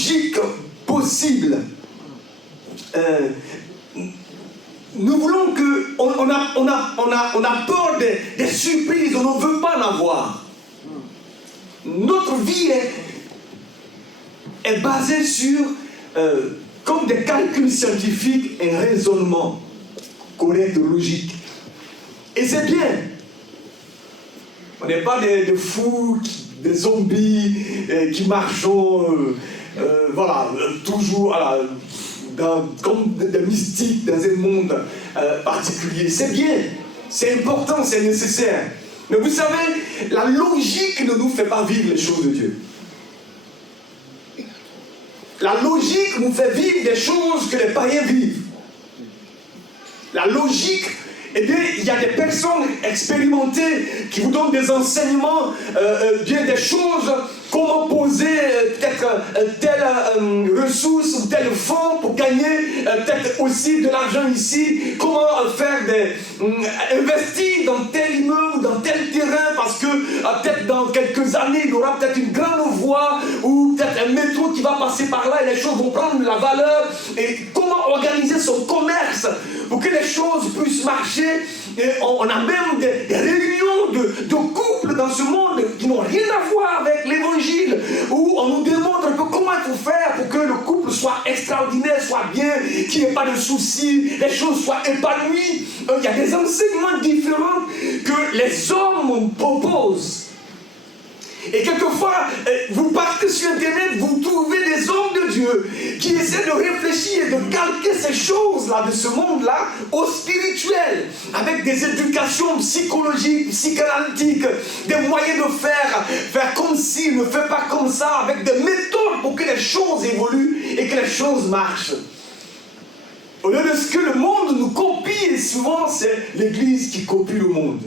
logique possible. Nous voulons que... On a peur des surprises, on ne veut pas en avoir. Notre vie est basée sur, comme des calculs scientifiques, un raisonnement correct, logique. Et c'est bien. On n'est pas des fous, des zombies qui marchent, toujours comme des mystiques dans un monde particulier. C'est bien, c'est important, c'est nécessaire. Mais vous savez, la logique ne nous fait pas vivre les choses de Dieu. La logique nous fait vivre des choses que les païens vivent. La logique, eh bien, il y a des personnes expérimentées qui vous donnent des enseignements, bien des choses, comment poser peut-être telle ressource ou tel fonds pour gagner peut-être aussi de l'argent ici, comment faire investir dans tel immeuble ou dans tel terrain parce que peut-être dans quelques années il y aura peut-être une grande voie ou peut-être un métro qui va passer par là et les choses vont prendre de la valeur, et comment organiser son commerce pour que les choses puissent marcher. Et on a même des réunions de couples dans ce monde qui n'ont rien à voir avec l'évangile, où on nous démontre un peu comment il faut faire pour que le couple soit extraordinaire, soit bien, qu'il n'y ait pas de soucis, les choses soient épanouies. Il y a des enseignements différents que les hommes proposent. Et quelquefois, vous partez sur Internet, vous trouvez des hommes de Dieu qui essaient de réfléchir et de calquer ces choses-là, de ce monde-là, au spirituel, avec des éducations psychologiques, psychanalytiques, des moyens de faire comme si, ne fais pas comme ça, avec des méthodes pour que les choses évoluent et que les choses marchent. Au lieu de ce que le monde nous copie, et souvent c'est l'Église qui copie le monde.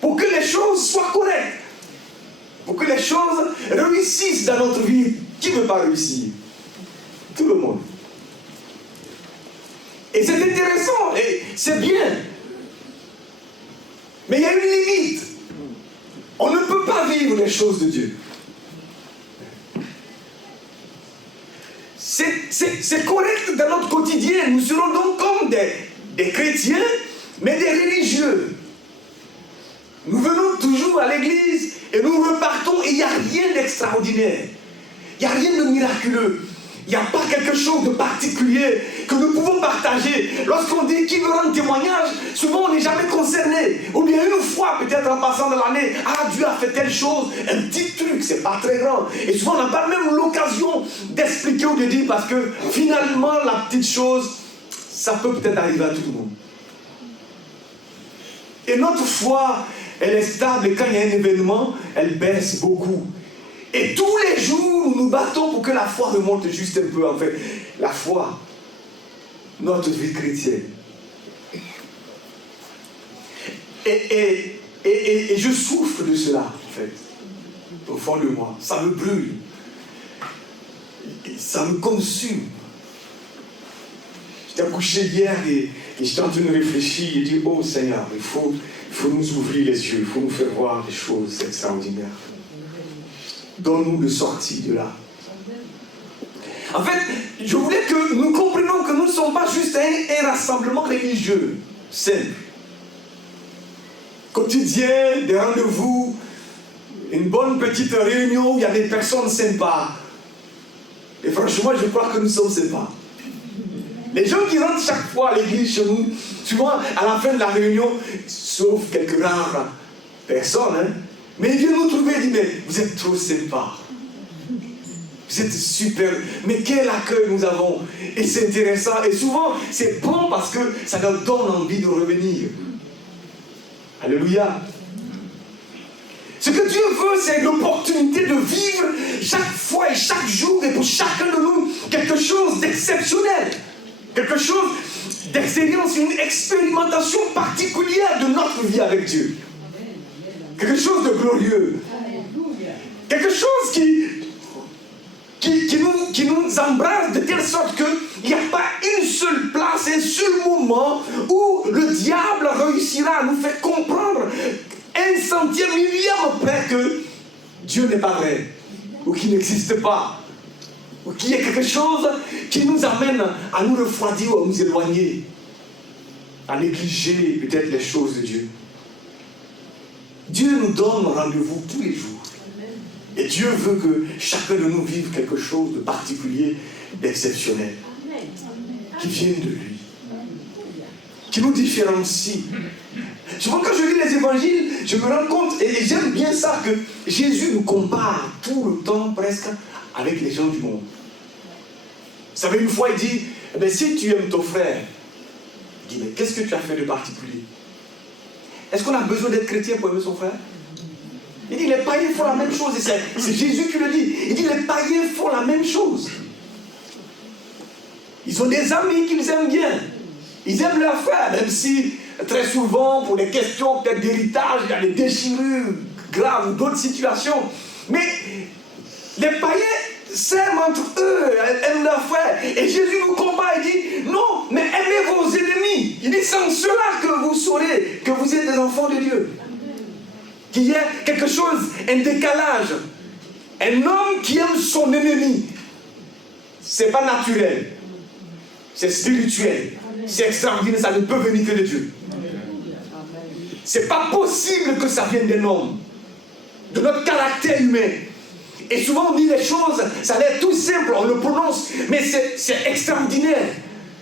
Pour que les choses soient correctes. Pour que les choses réussissent dans notre vie. Qui ne veut pas réussir? Tout le monde. Et c'est intéressant, et c'est bien. Mais il y a une limite. On ne peut pas vivre les choses de Dieu. C'est correct dans notre quotidien. Nous serons donc comme des chrétiens, mais des religieux. Nous venons toujours à l'église et nous repartons et il n'y a rien d'extraordinaire. Il n'y a rien de miraculeux. Il n'y a pas quelque chose de particulier que nous pouvons partager. Lorsqu'on dit qui veut rendre témoignage, souvent on n'est jamais concerné. Ou bien une fois, peut-être en passant de l'année, ah, Dieu a fait telle chose, un petit truc, c'est pas très grand. Et souvent on n'a pas même l'occasion d'expliquer ou de dire, parce que finalement la petite chose, ça peut peut-être arriver à tout le monde. Et notre foi, elle est stable, et quand il y a un événement, elle baisse beaucoup. Et tous les jours, nous nous battons pour que la foi remonte juste un peu. En fait, la foi, notre vie chrétienne. Et je souffre de cela, en fait, au fond de moi. Ça me brûle. Ça me consume. J'étais couché hier et j'étais en train de réfléchir et dire, oh Seigneur, il faut nous ouvrir les yeux, il faut nous faire voir des choses extraordinaires. Donne-nous de sortir de là. En fait, je voulais que nous comprenions que nous ne sommes pas juste un rassemblement religieux simple. Quotidien, des rendez-vous, une bonne petite réunion où il y a des personnes sympas. Et franchement, je crois que nous sommes sympas. Les gens qui rentrent chaque fois à l'église chez nous, souvent à la fin de la réunion, sauf quelques rares personnes, hein, mais ils viennent nous trouver et disent, mais vous êtes trop sympas. Vous êtes super. Mais quel accueil nous avons. Et c'est intéressant. Et souvent, c'est bon parce que ça leur donne envie de revenir. Alléluia. Ce que Dieu veut, c'est l'opportunité de vivre chaque fois et chaque jour, et pour chacun de nous, quelque chose d'exceptionnel. Quelque chose d'expérience, une expérimentation particulière de notre vie avec Dieu. Quelque chose de glorieux. Quelque chose qui nous embrasse de telle sorte qu'il n'y a pas une seule place, un seul moment où le diable réussira à nous faire comprendre un centième millième près que Dieu n'est pas vrai ou qu'il n'existe pas. ou qu'il y ait quelque chose qui nous amène à nous refroidir ou à nous éloigner, à négliger peut-être les choses de Dieu. Dieu nous donne rendez-vous tous les jours. Et Dieu veut que chacun de nous vive quelque chose de particulier, d'exceptionnel, qui vienne de lui, qui nous différencie. Souvent quand je lis les évangiles, je me rends compte, et j'aime bien ça, que Jésus nous compare tout le temps presque avec les gens du monde. Vous savez, une fois il dit, mais si tu aimes ton frère, il dit, mais qu'est-ce que tu as fait de particulier? Est-ce qu'on a besoin d'être chrétien pour aimer son frère? Il dit, les païens font la même chose, et c'est Jésus qui le dit. Il dit, les païens font la même chose. Ils ont des amis qu'ils aiment bien. Ils aiment leurs frères, même si très souvent, pour des questions peut-être d'héritage, il y a des déchirures graves ou d'autres situations. Mais les païens s'aiment entre eux, aiment leurs frères. Et Jésus nous compare, il dit, non, mais aimez vos ennemis. Il dit, c'est en cela que vous saurez que vous êtes des enfants de Dieu. Qu'il y ait quelque chose, un décalage. Un homme qui aime son ennemi, c'est pas naturel, c'est spirituel, c'est extraordinaire, ça ne peut venir que de Dieu. C'est pas possible que ça vienne d'un homme, de notre caractère humain. Et souvent on dit les choses, ça a l'air tout simple, on le prononce, mais c'est extraordinaire,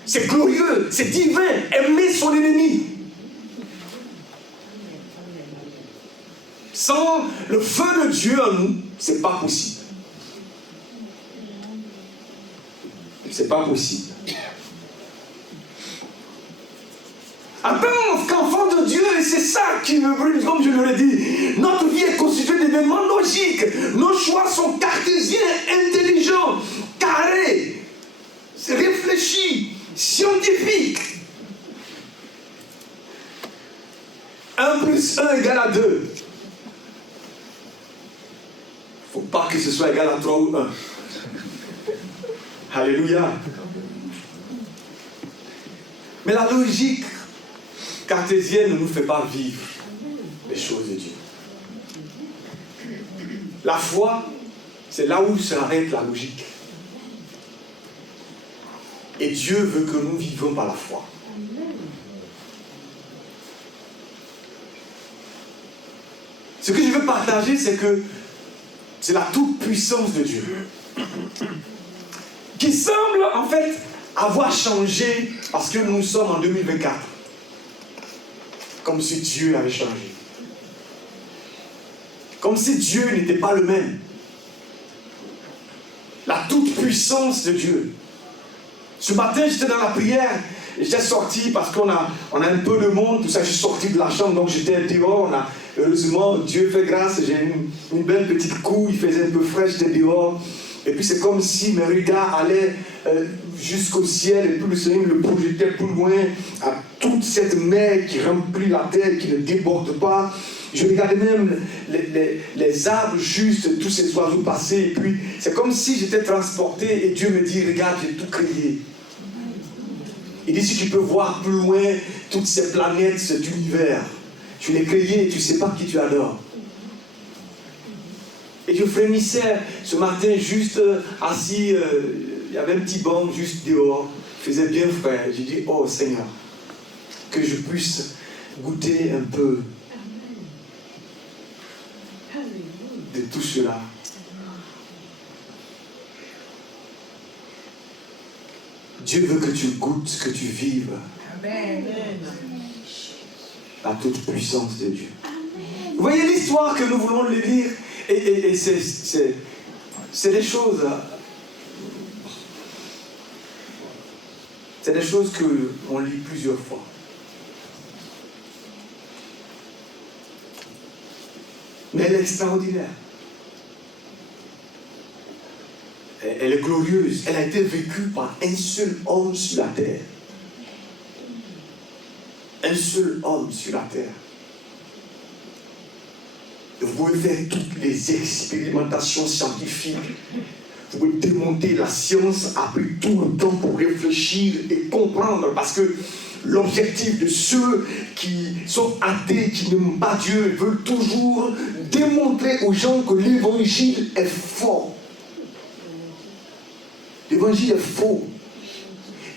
c'est glorieux, c'est divin, aimer son ennemi. Sans le feu de Dieu en nous, c'est pas possible. C'est pas possible. En tant qu'enfant de Dieu, et c'est ça qui me brûle, comme je l'ai dit, notre vie est constituée d'événements logiques. Nos choix sont cartésiens, intelligents, carrés, réfléchis, scientifiques. 1 plus 1 égale à 2. Il ne faut pas que ce soit égal à 3 ou 1. Alléluia. Mais la logique cartésienne ne nous fait pas vivre les choses de Dieu. La foi, c'est là où s'arrête la logique. Et Dieu veut que nous vivions par la foi. Ce que je veux partager, c'est que c'est la toute-puissance de Dieu qui semble en fait avoir changé parce que nous sommes en 2024. Comme si Dieu avait changé. Comme si Dieu n'était pas le même. La toute-puissance de Dieu. Ce matin, j'étais dans la prière. J'étais sorti parce qu'on a un peu de monde. Tout ça, je suis sorti de la chambre, donc j'étais dehors. Heureusement, Dieu fait grâce. J'ai une belle petite cour. Il faisait un peu frais, j'étais dehors. Et puis c'est comme si mes regards allaient jusqu'au ciel. Et puis le Seigneur me le projetait plus loin à toute cette mer qui remplit la terre, qui ne déborde pas. Je regardais même les arbres justes, tous ces oiseaux passer. Et puis c'est comme si j'étais transporté. Et Dieu me dit, regarde, j'ai tout créé. Il dit, si tu peux voir plus loin toutes ces planètes, cet univers, tu l'as créé et tu ne sais pas qui tu adores. Et je frémissais ce matin juste assis, il y avait un petit banc juste dehors, il faisait bien frais. J'ai dit, oh Seigneur, que je puisse goûter un peu de tout cela. Dieu veut que tu goûtes, que tu vives. Amen. La toute puissance de Dieu. Amen. Vous voyez l'histoire que nous voulons le lire, et c'est des choses. C'est des choses qu'on lit plusieurs fois. Mais elle est extraordinaire. Elle est glorieuse. Elle a été vécue par un seul homme sur la terre. Un seul homme sur la terre. Vous pouvez faire toutes les expérimentations scientifiques. Vous pouvez démonter la science, a pris tout le temps pour réfléchir et comprendre. Parce que l'objectif de ceux qui sont athées, qui n'aiment pas Dieu, veulent toujours démontrer aux gens que l'évangile est fort. l'évangile est faux.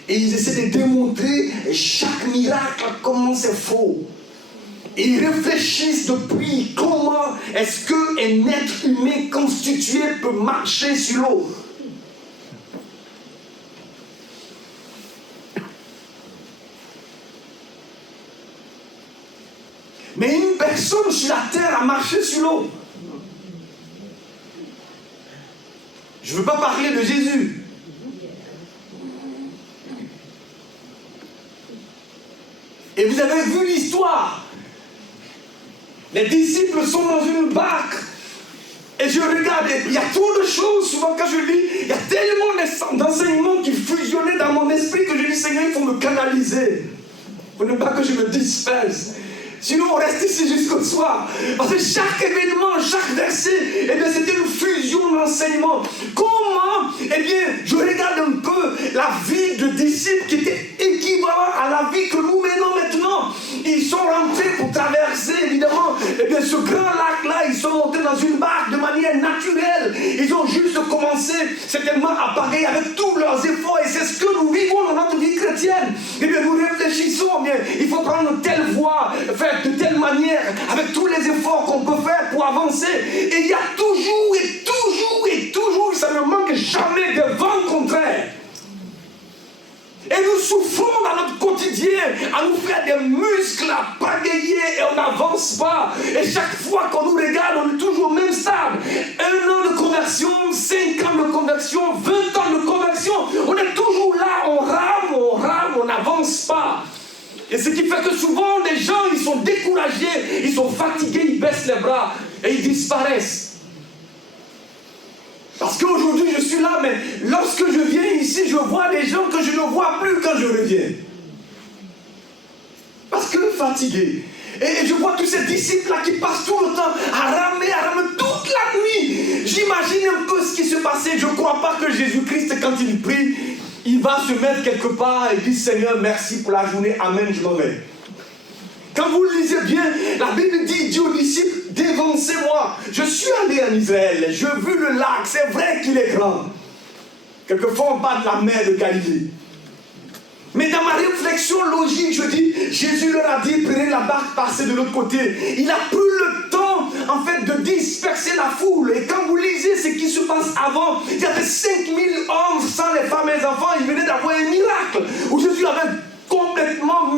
Et ils essaient de démontrer chaque miracle comment c'est faux. Et ils réfléchissent depuis comment est-ce qu'un être humain constitué peut marcher sur l'eau. Mais une personne sur la terre a marché sur l'eau. Je ne veux pas parler de Jésus. Et vous avez vu l'histoire. Les disciples sont dans une barque. Et je regarde, il y a trop de choses, souvent quand je lis, il y a tellement d'enseignements qui fusionnaient dans mon esprit que je dis, Seigneur, il faut me canaliser. Pour ne pas que je me disperse. Sinon, on reste ici jusqu'au soir. Parce que chaque événement, chaque verset, eh bien, c'était une fusion d'enseignements. Comment, eh bien, je regarde un peu la vie de disciples qui était équivalente à la vie que nous menons maintenant. Ils sont rentrés pour traverser, évidemment, eh bien, ce grand lac-là. Ils sont montés dans une barque de manière naturelle. Ils ont juste commencé, certainement, à pagayer avec tous leurs efforts. Et c'est ce que nous vivons dans notre vie chrétienne. Eh bien, nous réfléchissons, bien, il faut prendre telle voie, faire de telle manière, avec tous les efforts qu'on peut faire pour avancer. Et il y a toujours et toujours et toujours, ça ne manque jamais de vent contraire. Et nous souffrons dans notre quotidien à nous faire des muscles, à pagayer et on n'avance pas. Et chaque fois qu'on nous regarde, on est toujours au même stade. 1 an de conversion, 5 ans de conversion, 20 ans de conversion. On est toujours là, on rame, on n'avance pas. Et ce qui fait que souvent les gens, ils sont découragés, ils sont fatigués, ils baissent les bras et ils disparaissent. Parce qu'aujourd'hui je suis là, mais lorsque je viens ici, je vois des gens que je ne vois plus quand je reviens. Parce que fatigués. Et je vois tous ces disciples-là qui passent tout le temps à ramer toute la nuit. J'imagine un peu ce qui se passait. Je ne crois pas que Jésus-Christ, quand il prie, il va se mettre quelque part et dire Seigneur, merci pour la journée, amen, je m'en vais. Quand vous le lisez bien, la Bible dit aux disciples, dévancez-moi. Je suis allé en Israël, j'ai vu le lac, c'est vrai qu'il est grand. Quelquefois on parle de la mer de Galilée. Mais dans ma réflexion logique, je dis, Jésus leur a dit, prenez la barque, passez de l'autre côté. Il a pris le temps, en fait, de disperser la foule. Et quand vous lisez ce qui se passe avant, il y avait 5000 hommes sans les femmes et les enfants. Il venait d'avoir un miracle où Jésus avait complètement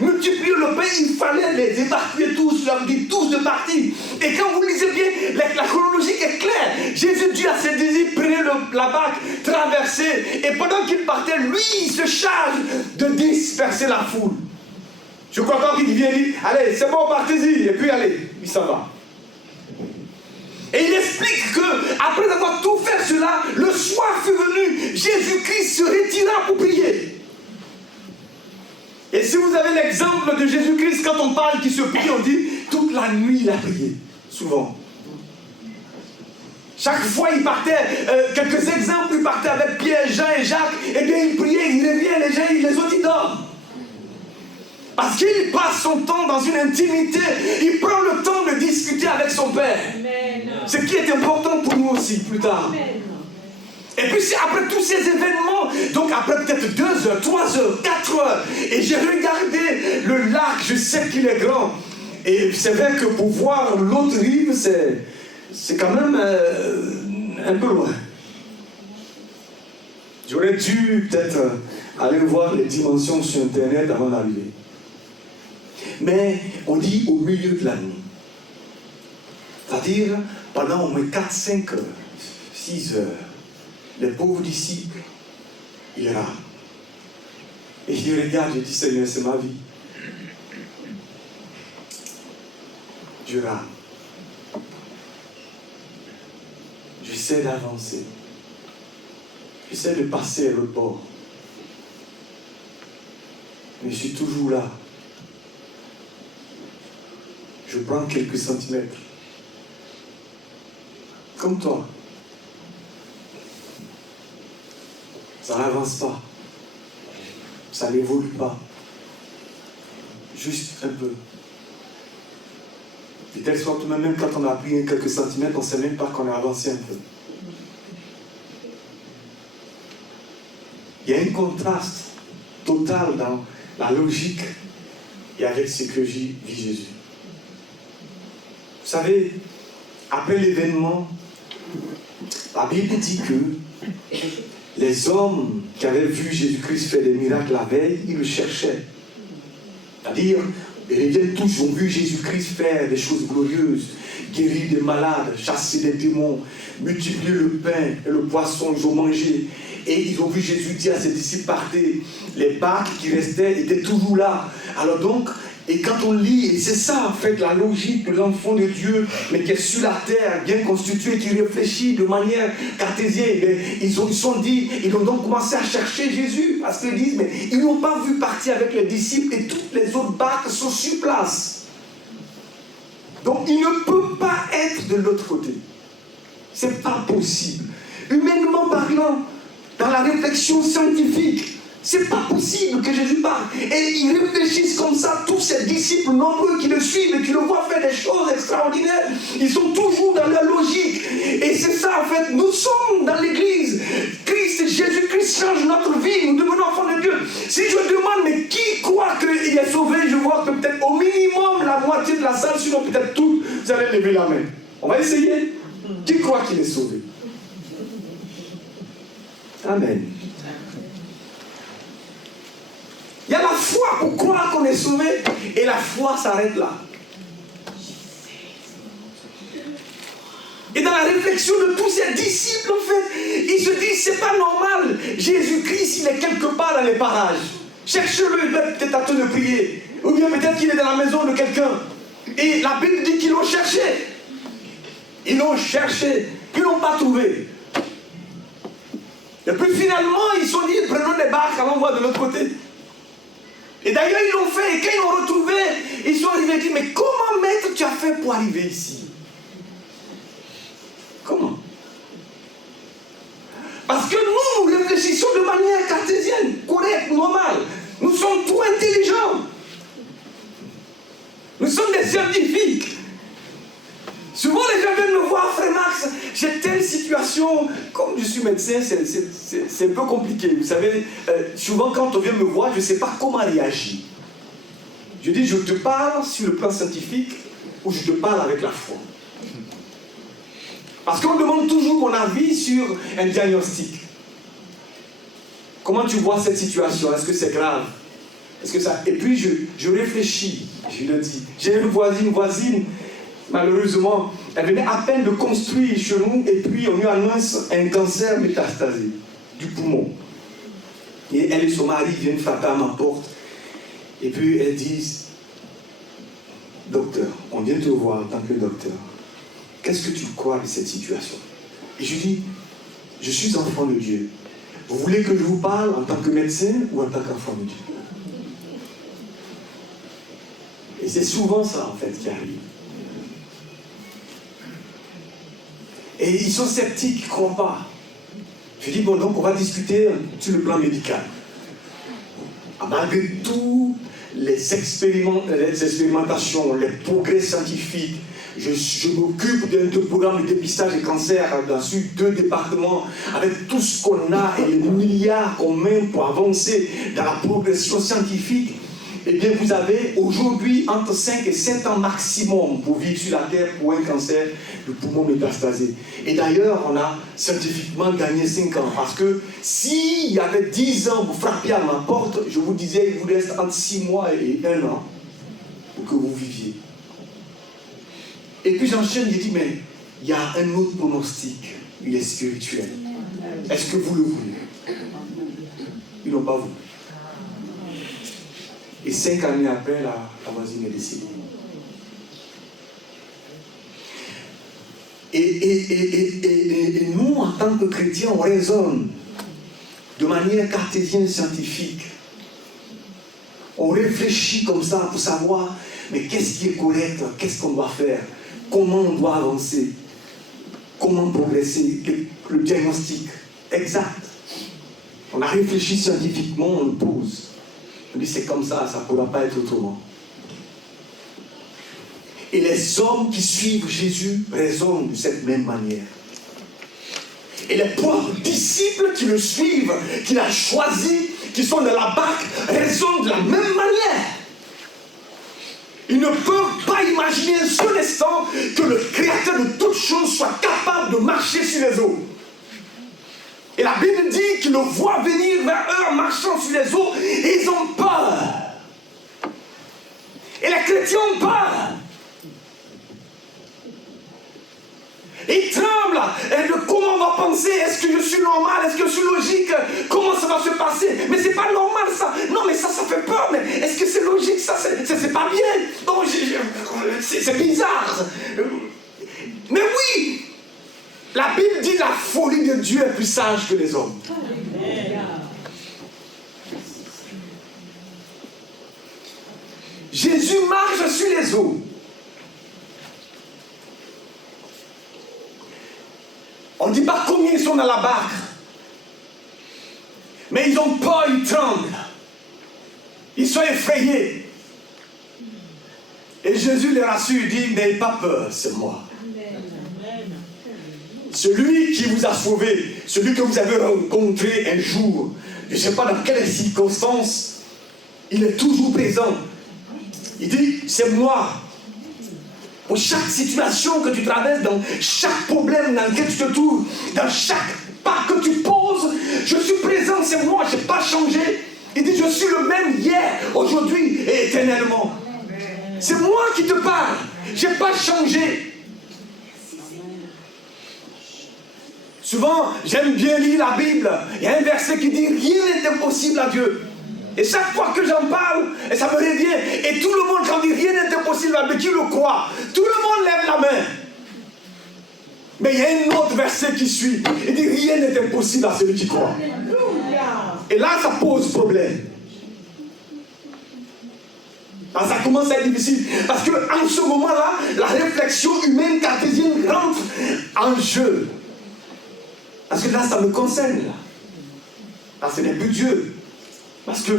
multiplié le pain. Il fallait les évacuer tous, leur dire tous de partir. Et quand vous lisez bien, la chronologie est claire. Jésus dit à ses disciples, prenez la barque, traversez. Et pendant qu'il partait, lui, il se charge de disperser la foule. Je crois encore qu'il vient dire, allez, c'est bon, partez-y. Et puis allez, il s'en va. Et il explique que après avoir tout fait cela, le soir fut venu, Jésus-Christ se retira pour prier. Et si vous avez l'exemple de Jésus-Christ, quand on parle qu'il se prie, on dit toute la nuit il a prié, souvent. Chaque fois il partait, quelques exemples, il partait avec Pierre, Jean et Jacques, et bien il priait, il revient, les autres ils dorment. Parce qu'il passe son temps dans une intimité, il prend le temps de discuter avec son Père. Amen. Ce qui est important pour nous aussi plus tard. Amen. Et puis après tous ces événements, donc après peut-être 2 heures, 3 heures, 4 heures, et j'ai regardé le lac, je sais qu'il est grand. Et c'est vrai que pour voir l'autre rive, c'est quand même un peu loin. J'aurais dû peut-être aller voir les dimensions sur Internet avant d'arriver. Mais on dit au milieu de la nuit. C'est-à-dire pendant au moins 4-5 heures, 6 heures. Les pauvres disciples, ils rament. Et je regarde, je dis, Seigneur, c'est ma vie. Je rame. J'essaie d'avancer. J'essaie de passer à l'autre bord. Mais je suis toujours là. Je prends quelques centimètres. Comme toi. Ça n'avance pas. Ça n'évolue pas. Juste un peu. De telle sorte, même quand on a pris quelques centimètres, on ne sait même pas qu'on a avancé un peu. contraste total dans la logique et avec ce que vit Jésus. Vous savez, après l'événement, la Bible dit que les hommes qui avaient vu Jésus-Christ faire des miracles la veille, ils le cherchaient. C'est-à-dire, ils reviennent tous, ils ont vu Jésus-Christ faire des choses glorieuses, guérir des malades, chasser des démons, multiplier le pain et le poisson, ils ont mangé. Et ils ont vu Jésus dire à ses disciples, partez. Les barques qui restaient étaient toujours là. Alors donc, et quand on lit, et c'est ça en fait la logique de l'enfant de Dieu, mais qui est sur la terre, bien constitué, qui réfléchit de manière cartésienne, mais ils ont donc commencé à chercher Jésus, parce qu'ils disent, mais ils n'ont pas vu partir avec les disciples et toutes les autres barques sont sur place. Donc il ne peut pas être de l'autre côté. C'est pas possible. Humainement parlant, dans la réflexion scientifique, c'est pas possible que Jésus parle. Et ils réfléchissent comme ça, tous ces disciples nombreux qui le suivent et qui le voient faire des choses extraordinaires. Ils sont toujours dans la logique. Et c'est ça en fait, nous sommes dans l'église. Jésus-Christ change notre vie, nous devenons enfants de Dieu. Si je demande, mais qui croit qu'il est sauvé, je vois que peut-être au minimum la moitié de la salle, sinon peut-être tout, vous allez lever la main. On va essayer. Qui croit qu'il est sauvé? Amen. Il y a la foi pour croire qu'on est sauvé et la foi s'arrête là. Et dans la réflexion de tous ces disciples, en fait, ils se disent, c'est pas normal. Jésus-Christ, il est quelque part dans les parages. Cherchez-le, il est peut-être en train de prier. Ou bien peut-être qu'il est dans la maison de quelqu'un. Et la Bible dit qu'ils l'ont cherché. Ils l'ont cherché. Ils ne l'ont pas trouvé. Et puis finalement, ils se sont dit, prenons des barques, allons voir de l'autre côté. Et d'ailleurs, ils l'ont fait. Et quand ils l'ont retrouvé, ils sont arrivés et disent, mais comment, maître, tu as fait pour arriver ici? Comment? Parce que nous réfléchissons de manière cartésienne, correcte, normale. Nous sommes trop intelligents. Nous sommes des scientifiques. Souvent, les gens viennent me voir, frère Max, j'ai telle situation. Comme je suis médecin, c'est un peu compliqué. Vous savez, souvent quand on vient me voir, je ne sais pas comment réagir. Je dis, je te parle sur le plan scientifique ou je te parle avec la foi. Parce qu'on demande toujours mon avis sur un diagnostic. Comment tu vois cette situation? Est-ce que c'est grave? Est-ce que ça... Et puis je réfléchis, je le dis. J'ai une voisine, malheureusement, elle venait à peine de construire chez nous et puis on lui annonce un cancer métastasé du poumon. Et elle et son mari viennent frapper à ma porte. Et puis elles disent, docteur, on vient te voir en tant que docteur. Qu'est-ce que tu crois de cette situation? Et je dis, je suis enfant de Dieu. Vous voulez que je vous parle en tant que médecin ou en tant qu'enfant de Dieu? Et c'est souvent ça en fait qui arrive. Et ils sont sceptiques, ils ne croient pas. Je dis, bon, donc on va discuter sur le plan médical. Malgré tout, les expérimentations, les progrès scientifiques, je m'occupe d'un programme de dépistage des cancers dans 2 départements, avec tout ce qu'on a et les milliards qu'on met pour avancer dans la progression scientifique. Eh bien, vous avez aujourd'hui entre 5 et 7 ans maximum pour vivre sur la Terre pour un cancer du poumon métastasé. Et d'ailleurs, on a scientifiquement gagné 5 ans. Parce que s'il y avait 10 ans, vous frappiez à ma porte, je vous disais, il vous reste entre 6 mois et 1 an pour que vous viviez. Et puis j'enchaîne, je dis, mais il y a un autre pronostic, il est spirituel. Est-ce que vous le voulez? Ils n'ont pas voulu. Et 5 années après, la voisine est décédée. Et nous, en tant que chrétiens, on raisonne de manière cartésienne scientifique. On réfléchit comme ça pour savoir, mais qu'est-ce qui est correct, qu'est-ce qu'on doit faire, comment on doit avancer, comment progresser, le diagnostic exact. On a réfléchi scientifiquement, on le pose. On dit c'est comme ça, ça ne pourra pas être autrement. Et les hommes qui suivent Jésus raisonnent de cette même manière. Et les propres disciples qui le suivent, qu'il a choisis, qui sont dans la barque raisonnent de la même manière. Ils ne peuvent pas imaginer un seul instant que le Créateur de toutes choses soit capable de marcher sur les eaux. Et la Bible dit qu'ils le voient venir vers eux en marchant sur les eaux et ils ont peur. Et les chrétiens ont peur. Ils tremblent. Et de comment on va penser? Est-ce que je suis normal? Est-ce que je suis logique? Comment ça va se passer? Mais c'est pas normal ça. Non mais ça fait peur. Mais est-ce que c'est logique? Ça c'est pas bien. Non, c'est bizarre. Mais oui, la Bible dit la folie de Dieu est plus sage que les hommes. Jésus marche sur les eaux. On ne dit pas combien ils sont dans la barque. Mais ils ont peur, ils tremblent. Ils sont effrayés. Et Jésus les rassure, il dit, n'ayez pas peur, c'est moi. Celui qui vous a sauvé, celui que vous avez rencontré un jour, je ne sais pas dans quelles circonstances, il est toujours présent. Il dit, c'est moi. Pour chaque situation que tu traverses, dans chaque problème dans lequel tu te trouves, dans chaque pas que tu poses, je suis présent, c'est moi, je n'ai pas changé. Il dit, je suis le même hier, aujourd'hui et éternellement. C'est moi qui te parle, je n'ai pas changé. Souvent, j'aime bien lire la Bible. Il y a un verset qui dit, rien n'est impossible à Dieu. Et chaque fois que j'en parle, et ça me revient, et tout le monde, quand on dit rien n'est impossible à Dieu, qui le croit? Tout le monde lève la main. Mais il y a un autre verset qui suit. Il dit rien n'est impossible à celui qui croit. Et là, ça pose problème. Alors, ça commence à être difficile. Parce qu'en ce moment-là, la réflexion humaine cartésienne rentre en jeu. Parce que là, ça me concerne. Là, ce n'est plus Dieu. Parce que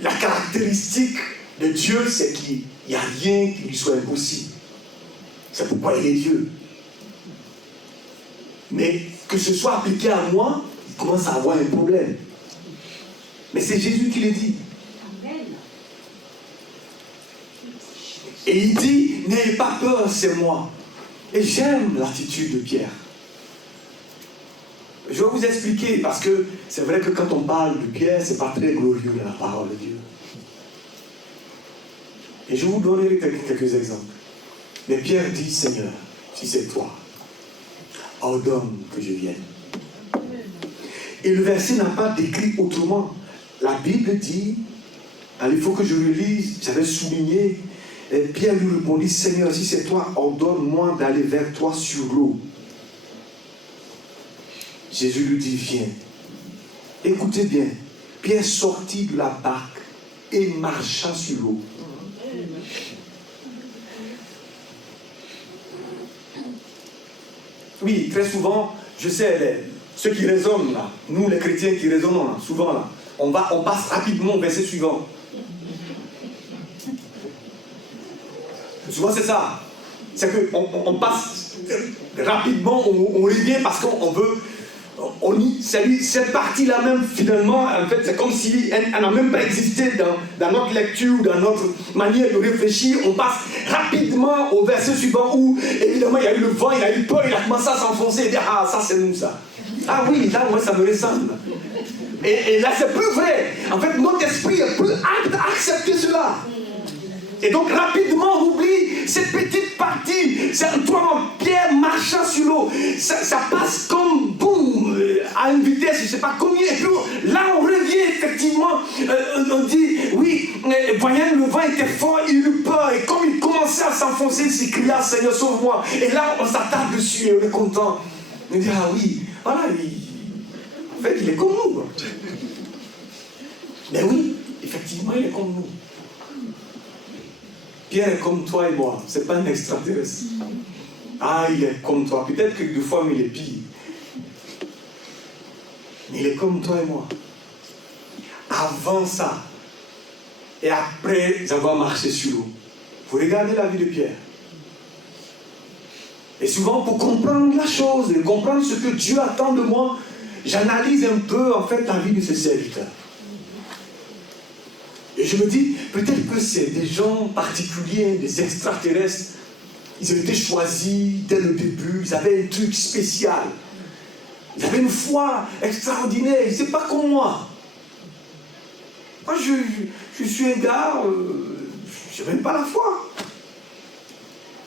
la caractéristique de Dieu, c'est qu'il n'y a rien qui lui soit impossible. C'est pourquoi il est Dieu. Mais que ce soit appliqué à moi, il commence à avoir un problème. Mais c'est Jésus qui le dit. Et il dit, n'ayez pas peur, c'est moi. Et j'aime l'attitude de Pierre. Je vais vous expliquer, parce que c'est vrai que quand on parle de Pierre, c'est pas très glorieux la parole de Dieu. Et je vous donnerai quelques exemples. Mais Pierre dit, Seigneur, si c'est toi, ordonne que je vienne. Et le verset n'a pas décrit autrement. La Bible dit, alors il faut que je le lise, j'avais souligné, et Pierre lui répondit, Seigneur, si c'est toi, ordonne-moi d'aller vers toi sur l'eau. Jésus lui dit, viens. Écoutez bien, Pierre sortit de la barque et marcha sur l'eau. Oui, très souvent, je sais, ceux qui raisonnent là, nous les chrétiens qui raisonnons là, souvent là, on passe rapidement au verset suivant. Souvent c'est ça. C'est qu'on passe rapidement, on revient parce qu'on veut... cette partie-là même, finalement, en fait, c'est comme si elle n'a même pas existé dans notre lecture, dans notre manière de réfléchir. On passe rapidement au verset suivant où, évidemment, il y a eu le vent, il a eu peur, il a commencé à s'enfoncer et dire, ah, ça c'est nous, ça. Ah oui, là, moi, ça me ressemble. Et là, c'est plus vrai. En fait, notre esprit est plus apte à accepter cela. Et donc rapidement on oublie cette petite partie. C'est toi, Pierre marchant sur l'eau. Ça passe comme boum, à une vitesse, je ne sais pas combien. Et puis là on revient effectivement. On dit, oui, voyant le vent était fort, il eut peur. Et comme il commençait à s'enfoncer, il s'écria, Seigneur, sauve-moi. Et là on s'attarde dessus et on est content. On dit, ah oui, voilà, en fait il est comme nous. Mais oui, effectivement il est comme nous. Pierre est comme toi et moi, c'est pas un extraterrestre. Ah, il est comme toi. Peut-être que deux fois, mais il est pire. Mais il est comme toi et moi. Avant ça, et après avoir marché sur l'eau, vous regardez la vie de Pierre. Et souvent, pour comprendre la chose, et comprendre ce que Dieu attend de moi, j'analyse un peu, en fait, la vie de ce serviteur. je me dis, peut-être que c'est des gens particuliers, des extraterrestres. Ils ont été choisis dès le début, ils avaient un truc spécial. Ils avaient une foi extraordinaire, ils n'étaient pas comme moi. Moi, je suis un gars, je n'ai même pas la foi.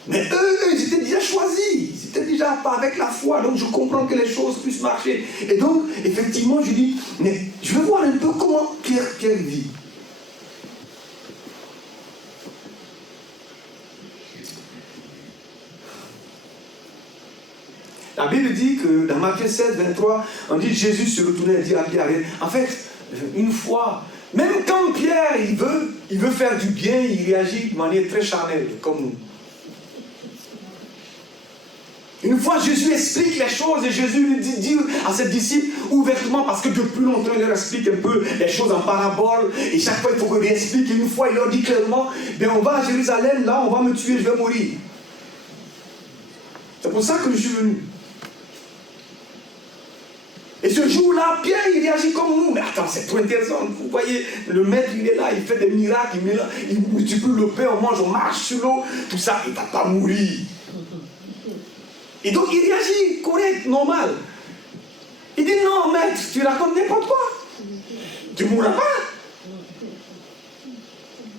Mais eux, ils étaient déjà choisis, ils étaient déjà pas avec la foi, donc je comprends que les choses puissent marcher. Et donc, effectivement, je dis, mais je veux voir un peu comment Pierre vit. La Bible dit que dans Matthieu 7, 23, on dit Jésus se retournait et dit à Pierre, en fait, une fois, même quand Pierre, il veut faire du bien, il réagit de manière très charnelle, comme nous. Une fois, Jésus explique les choses et Jésus lui dit à ses disciples ouvertement, parce que depuis longtemps, il leur explique un peu les choses en parabole, et chaque fois, il faut qu'il explique. Et une fois, il leur dit clairement, bien, on va à Jérusalem, là, on va me tuer, je vais mourir. C'est pour ça que je suis venu. Et ce jour-là, Pierre, il réagit comme nous. Mais attends, c'est trop intéressant. Vous voyez, le maître, il est là, il fait des miracles, il multiplie le pain, on mange, on marche sur l'eau, tout ça, il ne va pas mourir. Et donc, il réagit correct, normal. Il dit, non, maître, tu racontes n'importe quoi. Tu ne mourras pas.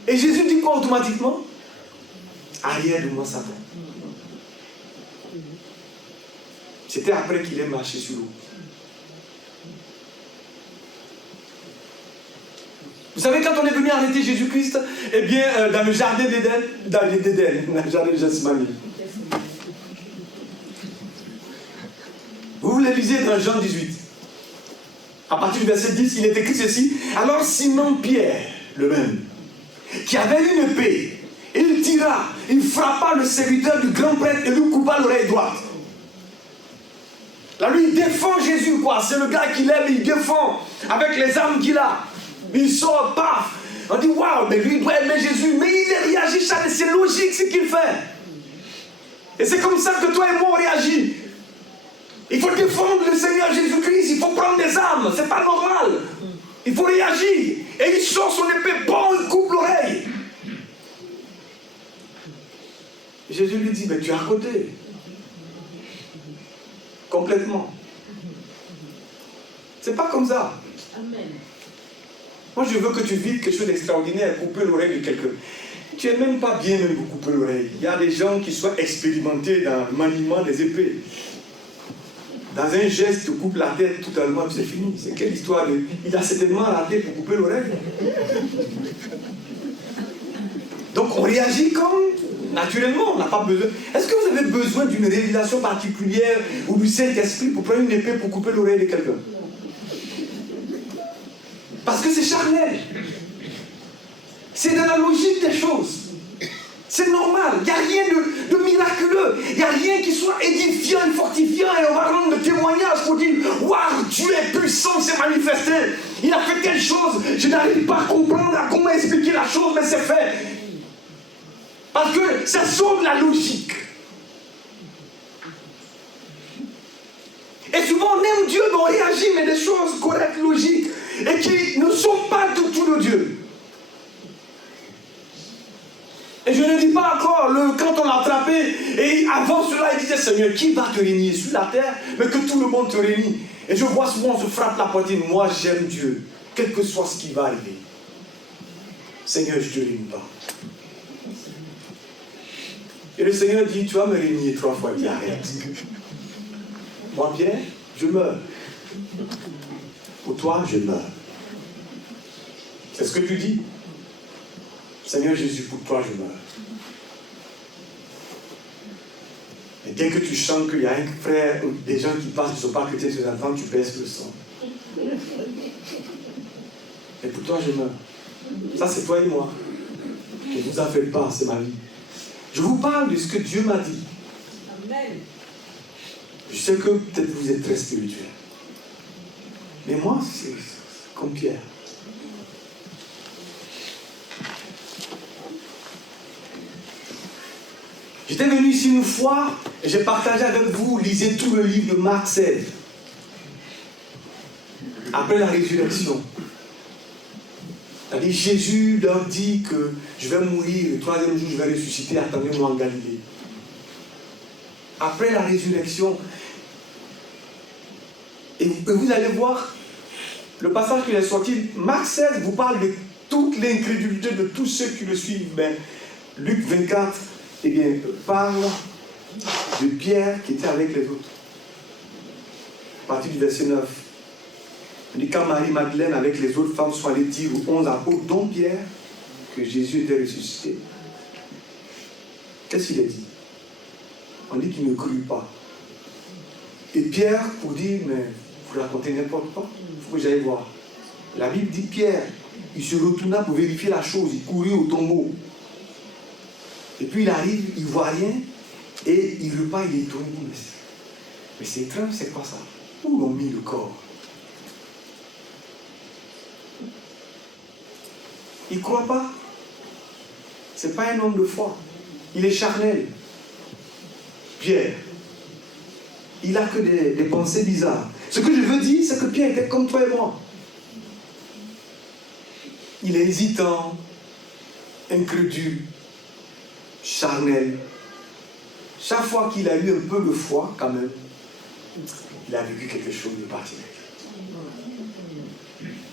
Et Jésus dit quoi automatiquement? Arrière de moi, Satan. C'était après qu'il ait marché sur l'eau. Vous savez, quand on est venu arrêter Jésus-Christ, eh bien, dans le jardin d'Éden, dans le jardin de Gethsémani. Vous le lisez dans Jean 18. À partir du verset 10, il est écrit ceci. Alors Simon Pierre, le même, qui avait une épée, il tira, il frappa le serviteur du grand prêtre et lui coupa l'oreille droite. Là, lui, il défend Jésus, quoi. C'est le gars qui l'aime, il défend avec les armes qu'il a. Il sort, paf. On dit, waouh, mais lui, il doit aimer Jésus. Mais il réagit, c'est logique ce qu'il fait. Et c'est comme ça que toi et moi, on réagit. Il faut défendre le Seigneur Jésus-Christ, il faut prendre des armes, c'est pas normal. Il faut réagir. Et il sort son épée, bon, il coupe l'oreille. Jésus lui dit, mais tu es à côté. Complètement. C'est pas comme ça. Amen. Moi, je veux que tu vives quelque chose d'extraordinaire, couper l'oreille de quelqu'un. Tu n'es même pas bien même pour couper l'oreille. Il y a des gens qui sont expérimentés dans le maniement des épées. Dans un geste, tu coupes la tête totalement, c'est fini. C'est quelle histoire de... Il a certainement raté pour couper l'oreille. Donc on réagit comme naturellement, on n'a pas besoin. Est-ce que vous avez besoin d'une révélation particulière ou du Saint-Esprit pour prendre une épée pour couper l'oreille de quelqu'un? Parce que c'est charnel. C'est dans la logique des choses. C'est normal. Il n'y a rien de miraculeux. Il n'y a rien qui soit édifiant et fortifiant. Et on va rendre le témoignage pour dire, waouh, Dieu est puissant, s'est manifesté. Il a fait telle chose. Je n'arrive pas à comprendre comment expliquer la chose, mais c'est fait. Parce que ça sort de la logique. Et souvent, on aime Dieu, mais on réagit, mais des choses correctes, logiques, et qui ne sont pas du tout de Dieu. Et je ne dis pas encore, quand on l'a attrapé, et avant cela, il disait, Seigneur, qui va te régner sur la terre, mais que tout le monde te réunit. Et je vois souvent, on se frappe la poitrine, moi j'aime Dieu, quel que soit ce qui va arriver. Seigneur, je ne te réunis pas. Et le Seigneur dit, tu vas me régner 3 fois, dis arrête. Moi bien, je meurs. Pour toi, je meurs. C'est ce que tu dis. Seigneur Jésus, pour toi, je meurs. Et dès que tu sens qu'il y a un frère ou des gens qui passent, qui ne sont pas chrétiens, tu entends, tu baisses le sang. Et pour toi, je meurs. Ça, c'est toi et moi. Ne vous en faites pas, c'est ma vie. Je vous parle de ce que Dieu m'a dit. Amen. Je sais que peut-être vous êtes très spirituel. Mais moi, c'est comme Pierre. J'étais venu ici une fois et j'ai partagé avec vous, lisez tout le livre de Marc 16. Après la résurrection. C'est-à-dire Jésus leur dit que je vais mourir, le troisième jour je vais ressusciter, attendez-moi en Galilée. Après la résurrection, et vous allez voir, le passage qui est sorti, Marc 16 vous parle de toute l'incrédulité de tous ceux qui le suivent. Mais Luc 24, eh bien, parle de Pierre qui était avec les autres. À partir du verset 9. Il dit quand Marie-Madeleine avec les autres femmes sont allées dire aux 11 apôtres, dont Pierre, que Jésus était ressuscité. Qu'est-ce qu'il a dit? On dit qu'il ne crut pas. Et Pierre, pour dire, mais vous racontez n'importe quoi, il faut que j'aille voir. La Bible dit Pierre, il se retourna pour vérifier la chose, il courut au tombeau. Et puis il arrive, il ne voit rien, et il repart, il est étonné. Mais c'est étrange, c'est quoi ça? Où l'ont mis le corps? Il ne croit pas. Ce n'est pas un homme de foi. Il est charnel. Pierre. Il n'a que des pensées bizarres. Ce que je veux dire, c'est que Pierre était comme toi et moi. Il est hésitant, incrédule, charnel. Chaque fois qu'il a eu un peu de foi, quand même, il a vécu quelque chose de particulier.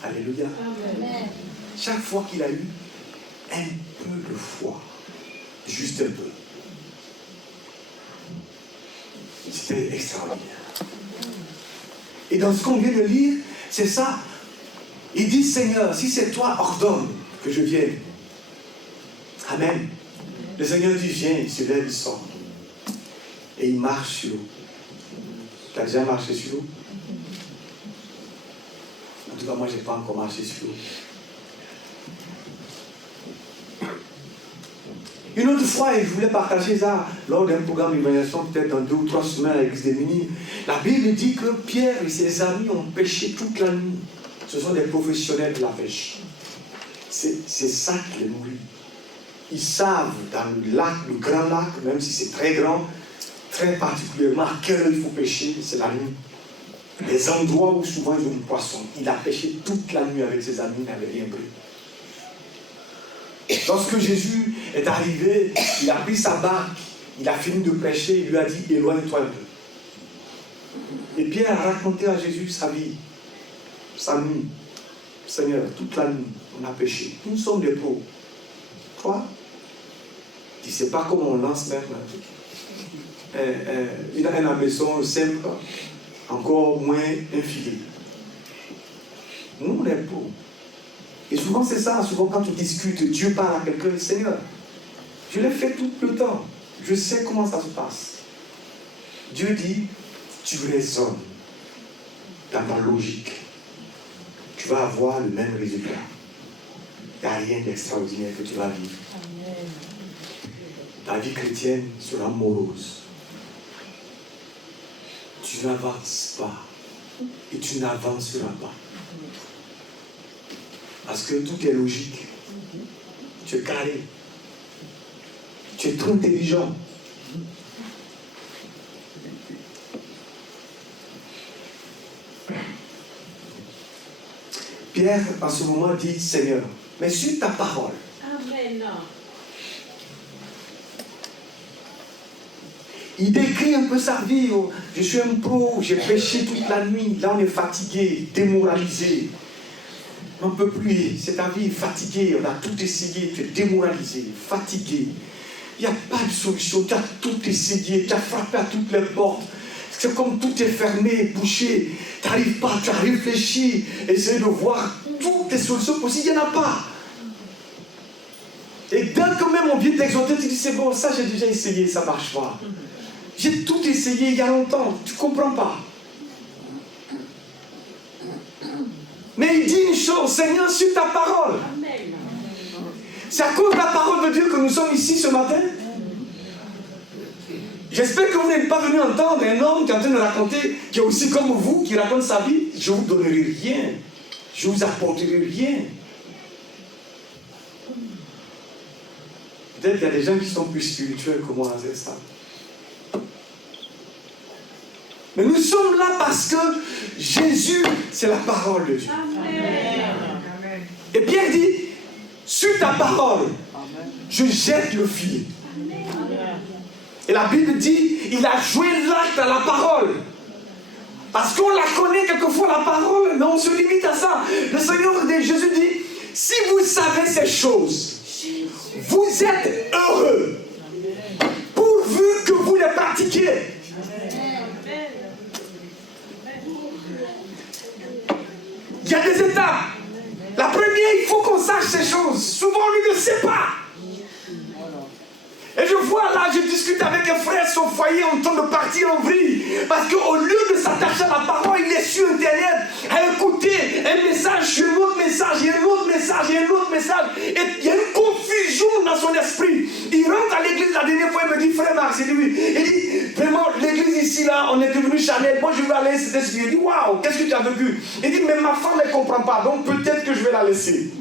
Alléluia. Amen. Chaque fois qu'il a eu un peu de foi, juste un peu, c'était extraordinaire. Et dans ce qu'on vient de lire, c'est ça. Il dit, Seigneur, si c'est toi, ordonne que je vienne. Amen. Le Seigneur dit, viens, il se lève, il sort. Et il marche sur l'eau. Tu as déjà marché sur l'eau? En tout cas, moi, je n'ai pas encore marché sur l'eau. Une autre fois, et je voulais partager ça lors d'un programme d'évaluation, peut-être dans 2 ou 3 semaines avec des démunis. La Bible dit que Pierre et ses amis ont pêché toute la nuit. Ce sont des professionnels de la pêche. C'est ça qui les nourrit. Ils savent dans le lac, le grand lac, même si c'est très grand, très particulièrement à quelle heure il faut pêcher, c'est la nuit. Les endroits où souvent ils ont du poisson. Il a pêché toute la nuit avec ses amis, il n'avait rien pris. Lorsque Jésus est arrivé, il a pris sa barque, il a fini de pêcher, il lui a dit, éloigne-toi un peu. Et Pierre a raconté à Jésus sa vie, sa nuit. Seigneur, toute la nuit, on a pêché. Nous sommes des pauvres. Toi, tu ne sais pas comment on lance même un hameçon simple, encore moins un filet. Nous, on est pauvres. Et souvent, c'est ça. Souvent, quand tu discutes, Dieu parle à quelqu'un, Seigneur, je l'ai fait tout le temps. Je sais comment ça se passe. Dieu dit, tu raisonnes dans ta logique. Tu vas avoir le même résultat. Il n'y a rien d'extraordinaire que tu vas vivre. Amen. Ta vie chrétienne sera morose. Tu n'avances pas. Et tu n'avanceras pas. Parce que tout est logique. Tu es carré. Tu es trop intelligent. Pierre, en ce moment, dit, Seigneur, mais sur ta parole. Amen. Il décrit un peu sa vie. Oh, je suis un pro, j'ai péché toute la nuit. Là, on est fatigué, démoralisé. On ne peut plus, c'est ta vie, fatiguée, on a tout essayé, tu es démoralisé, fatigué. Il n'y a pas de solution, tu as tout essayé, tu as frappé à toutes les portes. C'est comme tout est fermé, bouché. Tu n'arrives pas, tu as réfléchi, essayé de voir toutes les solutions possibles, il n'y en a pas. Et dès que même on vient t'exhorter, tu dis c'est bon, ça j'ai déjà essayé, ça ne marche pas. J'ai tout essayé il y a longtemps, tu ne comprends pas. Mais il dit une chose, Seigneur, sur ta parole. Amen. C'est à cause de la parole de Dieu que nous sommes ici ce matin. J'espère que vous n'êtes pas venu entendre un homme qui est en train de raconter, qui est aussi comme vous, qui raconte sa vie. Je ne vous donnerai rien. Je ne vous apporterai rien. Peut-être qu'il y a des gens qui sont plus spirituels que moi, c'est ça. Mais nous sommes là parce que Jésus, c'est la parole de Dieu. Amen. Et Pierre dit, sur ta parole, je jette le filet. Et la Bible dit, il a joué l'acte à la parole. Parce qu'on la connaît quelquefois, la parole, mais on se limite à ça. Le Seigneur Jésus dit, si vous savez ces choses, vous êtes heureux, pourvu que vous les pratiquiez. Il y a des étapes. La première, il faut qu'on sache ces choses. Souvent, on ne sait pas. Et je vois là, je discute avec un frère, son foyer en train de partir en vrille. Parce qu'au lieu de s'attacher à la parole, il est sur Internet à écouter un message sur un autre message, et un autre message, et un autre message. Et il y a une confusion dans son esprit. Il rentre à l'église la dernière fois, il me dit, frère Marc, c'est lui. Il dit, vraiment, l'église ici, là, on est devenu Chanel. Moi, je veux aller, c'était ce qu'il dit, waouh, qu'est-ce que tu as vécu? Il dit, mais ma femme ne comprend pas, donc peut-être que je vais la laisser.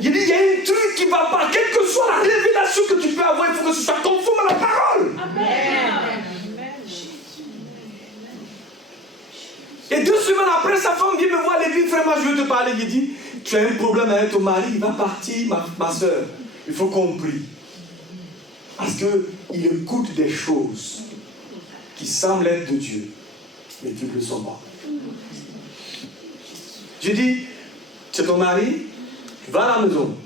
Il dit, il y a un truc qui ne va pas. Quelle que soit la révélation que tu peux avoir, il faut que ce soit conforme à la parole. Amen. Et 2 semaines après, sa femme vient me voir à l'église, frère, moi je veux te parler. Il dit, tu as un problème avec ton mari, il va partir, ma soeur. Il faut qu'on prie. Parce qu'il écoute des choses qui semblent être de Dieu, mais qui ne le sont pas. Je dis, c'est ton mari? Va à la maison.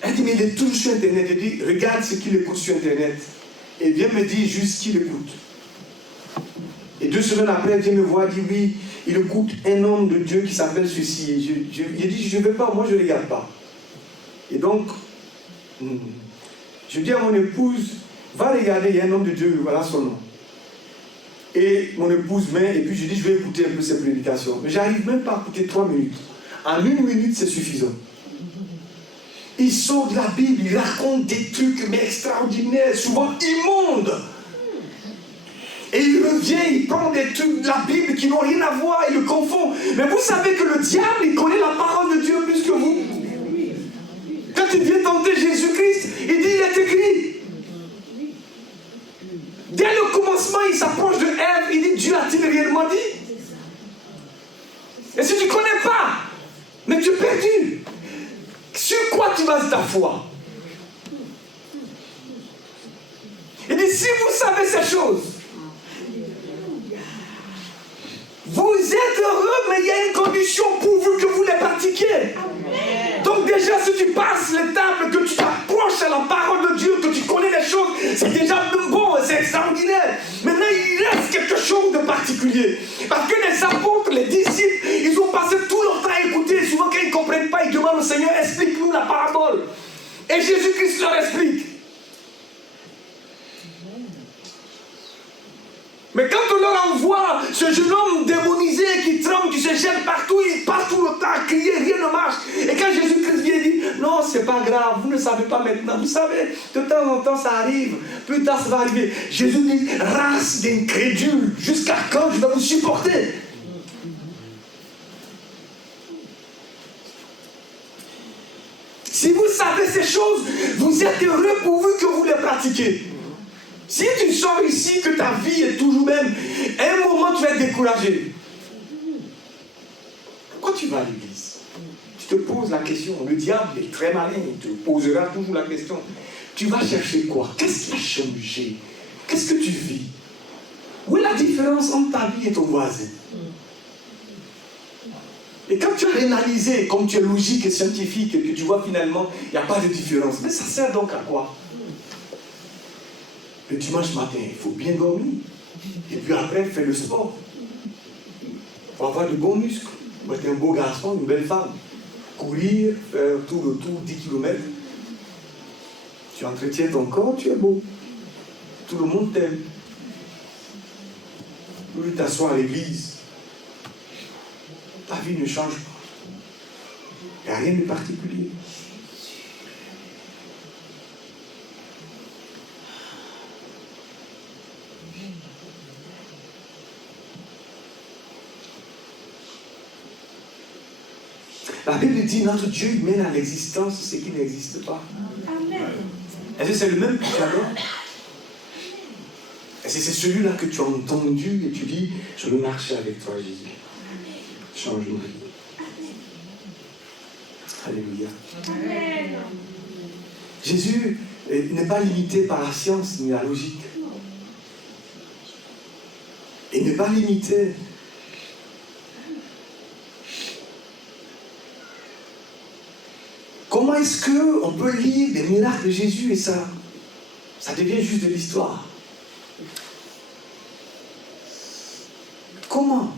Elle dit, mais il est toujours sur Internet. Elle dit, regarde ce qu'il écoute sur Internet. Et viens me dire juste ce qu'il écoute. Et 2 semaines après, elle vient me voir, elle dit, oui, il écoute un homme de Dieu qui s'appelle ceci. Il dit, je ne vais pas, moi je ne regarde pas. Et donc, je dis à mon épouse, va regarder, il y a un homme de Dieu, voilà son nom. Et mon épouse vient, et puis je dis, je vais écouter un peu ses prédications. Mais j'arrive même pas à écouter 3 minutes. En 1 minute, c'est suffisant. Il sort de la Bible, il raconte des trucs mais extraordinaires, souvent immondes. Et il revient, il prend des trucs de la Bible qui n'ont rien à voir, il le confond. Mais vous savez que le diable, il connaît la parole de Dieu plus que vous. Quand il vient tenter Jésus-Christ, il dit, il est écrit. Dès le commencement, il s'approche de Ève, il dit, Dieu a-t-il réellement dit? Et si tu ne connais pas, mais tu es perdu. Sur quoi tu bases ta foi? Il dit, si vous savez ces choses, vous êtes heureux, mais il y a une condition pourvu que vous les pratiquiez. Donc déjà, si tu passes l'étape, que tu t'approches à la parole de Dieu, que tu connais les choses, c'est déjà bon, c'est extraordinaire. Maintenant, il reste quelque chose de particulier. Parce que les apôtres, les disciples, ils ont passé tout leur temps à écouter. Souvent, quand ils ne comprennent pas, ils demandent au Seigneur, explique-nous la parabole. Et Jésus-Christ leur explique. Mais quand on leur envoie ce jeune homme démonisé qui tremble, qui se jette partout, il passe tout le temps à crier, rien ne marche. Et quand Jésus-Christ vient, il dit, non, c'est pas grave, vous ne savez pas maintenant. Vous savez, de temps en temps, ça arrive. Plus tard, ça va arriver. Jésus dit, race d'incrédules, jusqu'à quand je vais vous supporter? Si vous savez ces choses, vous êtes heureux pourvu que vous les pratiquez. Si tu sors ici, que ta vie est toujours même, à un moment tu vas être découragé. Pourquoi tu vas à l'église? Tu te poses la question. Le diable est très malin, il te posera toujours la question. Tu vas chercher quoi? Qu'est-ce qui a changé? Qu'est-ce que tu vis? Où est la différence entre ta vie et ton voisin? Et quand tu as analysé, comme tu es logique et scientifique, et que tu vois finalement, il n'y a pas de différence, mais ça sert donc à quoi? Le dimanche matin, il faut bien dormir. Et puis après, fais le sport. Il faut avoir de bons muscles. Pour être un beau garçon, une belle femme. Courir, faire tout le tour, 10 km. Tu entretiens ton corps, tu es beau. Tout le monde t'aime. Tu t'assois à l'église. Ta vie ne change pas. Il n'y a rien de particulier. La Bible dit, notre Dieu mène à l'existence ce qui n'existe pas. Amen. Est-ce que c'est le même que tu adores? Est-ce que c'est celui-là que tu as entendu et tu dis, je veux marcher avec toi, Jésus? Change ma vie. Alléluia. Amen. Jésus n'est pas limité par la science ni la logique. Il n'est pas limité. Comment est-ce qu'on peut lire des miracles de Jésus et ça devient juste de l'histoire? Comment?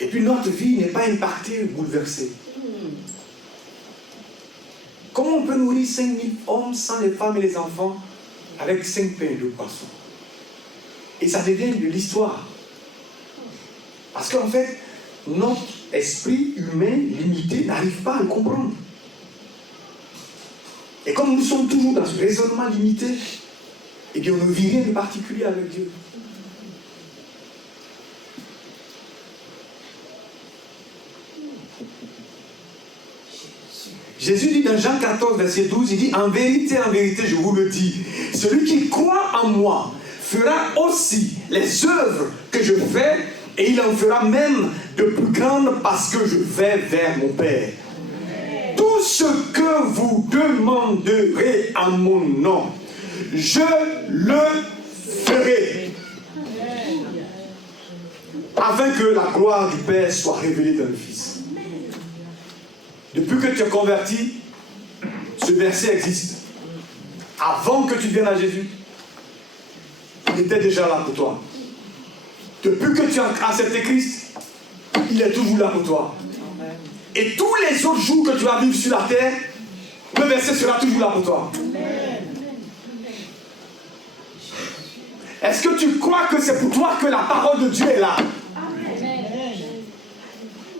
Et puis notre vie n'est pas impactée ou bouleversée. Comment on peut nourrir 5000 hommes sans les femmes et les enfants avec 5 pains et 2 poissons? Et ça devient de l'histoire. Parce qu'en fait, notre esprit humain limité n'arrive pas à le comprendre. Et comme nous sommes toujours dans ce raisonnement limité, eh bien on ne vit rien de particulier avec Dieu. Jésus dit dans Jean 14, verset 12, il dit, en vérité, je vous le dis, celui qui croit en moi fera aussi les œuvres que je fais, et il en fera même de plus grandes parce que je vais vers mon Père. Tout ce que vous demanderez en mon nom, je le ferai. Afin que la gloire du Père soit révélée dans le Fils. Depuis que tu es converti, ce verset existe. Avant que tu viennes à Jésus, il était déjà là pour toi. Depuis que tu as accepté Christ, il est toujours là pour toi. Et tous les autres jours que tu vas vivre sur la terre, le verset sera toujours là pour toi. Est-ce que tu crois que c'est pour toi que la parole de Dieu est là?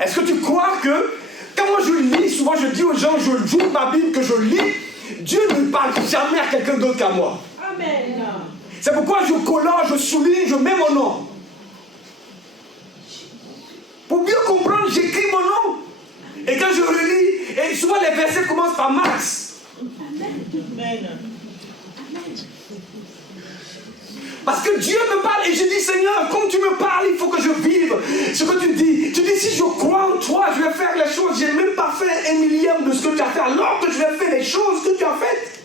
Est-ce que tu crois que quand moi je lis, souvent je dis aux gens, je joue ma Bible, que je lis, Dieu ne parle jamais à quelqu'un d'autre qu'à moi. Amen. C'est pourquoi je colore, je souligne, je mets mon nom. Pour bien comprendre, j'écris mon nom. Et quand je relis, et souvent les versets commencent par Max. Amen. Parce que Dieu me parle et je dis, Seigneur, comme tu me parles, il faut que je vive ce que tu dis. Tu dis, si je crois en toi, je vais faire les choses. Je n'ai même pas fait 1 millième de ce que tu as fait, alors que je vais faire les choses que tu as faites.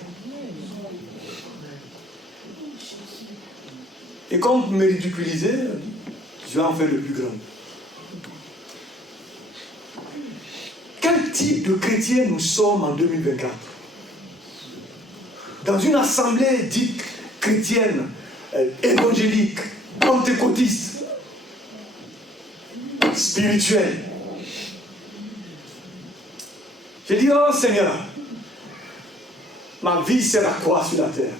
Et quand vous me ridiculisez, je vais en faire le plus grand. Quel type de chrétien nous sommes en 2024? Dans une assemblée dite chrétienne, évangélique, pentecôtiste, spirituelle. J'ai dit, oh Seigneur, ma vie sert à quoi sur la terre?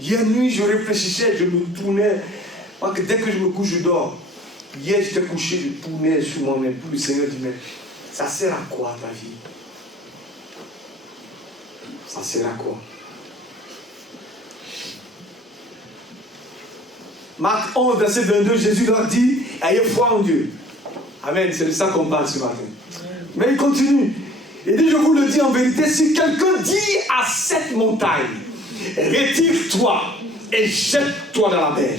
Hier nuit, je réfléchissais, je me tournais. Parce que dès que je me couche, je dors. Hier, j'étais couché, je tournais sur mon époux. Le Seigneur dit, mais ça sert à quoi ta vie? Ça sert à quoi? Marc 11, verset 22, Jésus leur dit, ayez foi en Dieu. Amen, c'est de ça qu'on parle ce matin. Mais il continue. Il dit, je vous le dis en vérité, si quelqu'un dit à cette montagne, retire-toi et jette-toi dans la mer.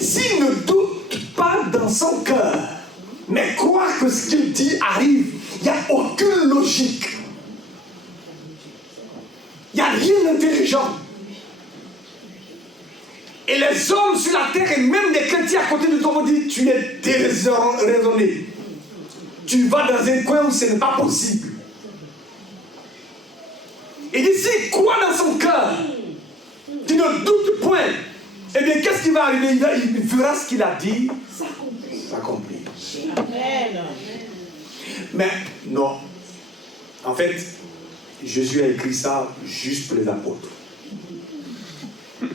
S'il ne doute pas dans son cœur, mais croit que ce qu'il dit arrive, il n'y a aucune logique. Il n'y a rien d'intelligent. Et les hommes sur la terre et même les chrétiens à côté de toi vont dire, tu es déraisonné. Tu vas dans un coin où ce n'est pas possible. Et d'ici, quoi dans son cœur? Tu ne doutes point. Eh bien, qu'est-ce qui va arriver? Il fera ce qu'il a dit s'accomplir. Amen. Mais non. En fait, Jésus a écrit ça juste pour les apôtres.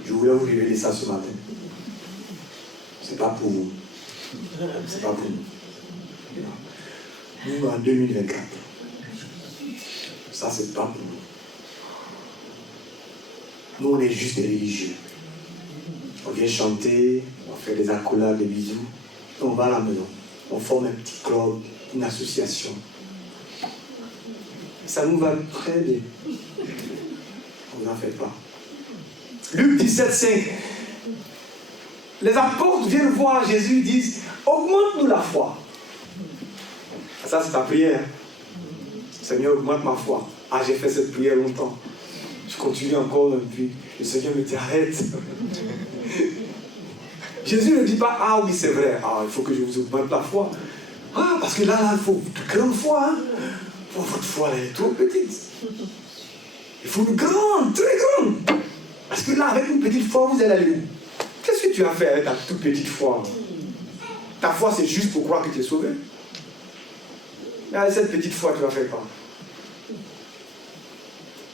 Je voulais vous révéler ça ce matin. C'est pas pour vous. C'est pas pour nous. Nous, en 2024, ça, c'est pas pour nous. Nous, on est juste des religieux. On vient chanter, on fait des accolades, des bisous, et on va à la maison. On forme un petit club, une association. Ça nous va très bien. On n'en fait pas. Luc 17, 5. Les apôtres viennent voir Jésus et disent, augmente-nous la foi. Ça, c'est ta prière. Seigneur, augmente ma foi. Ah, j'ai fait cette prière longtemps. Je continue encore, et puis le Seigneur me dit, arrête. Jésus ne dit pas, ah oui, c'est vrai, ah, il faut que je vous augmente la foi. Ah, parce que là, il faut une grande foi. Hein. Votre foi, elle est trop petite. Il faut une grande, très grande. Parce que là, avec une petite foi, vous allez aller où? Qu'est-ce que tu as fait avec ta toute petite foi? Ta foi, c'est juste pour croire que tu es sauvé. Mais avec cette petite foi, tu vas faire quoi?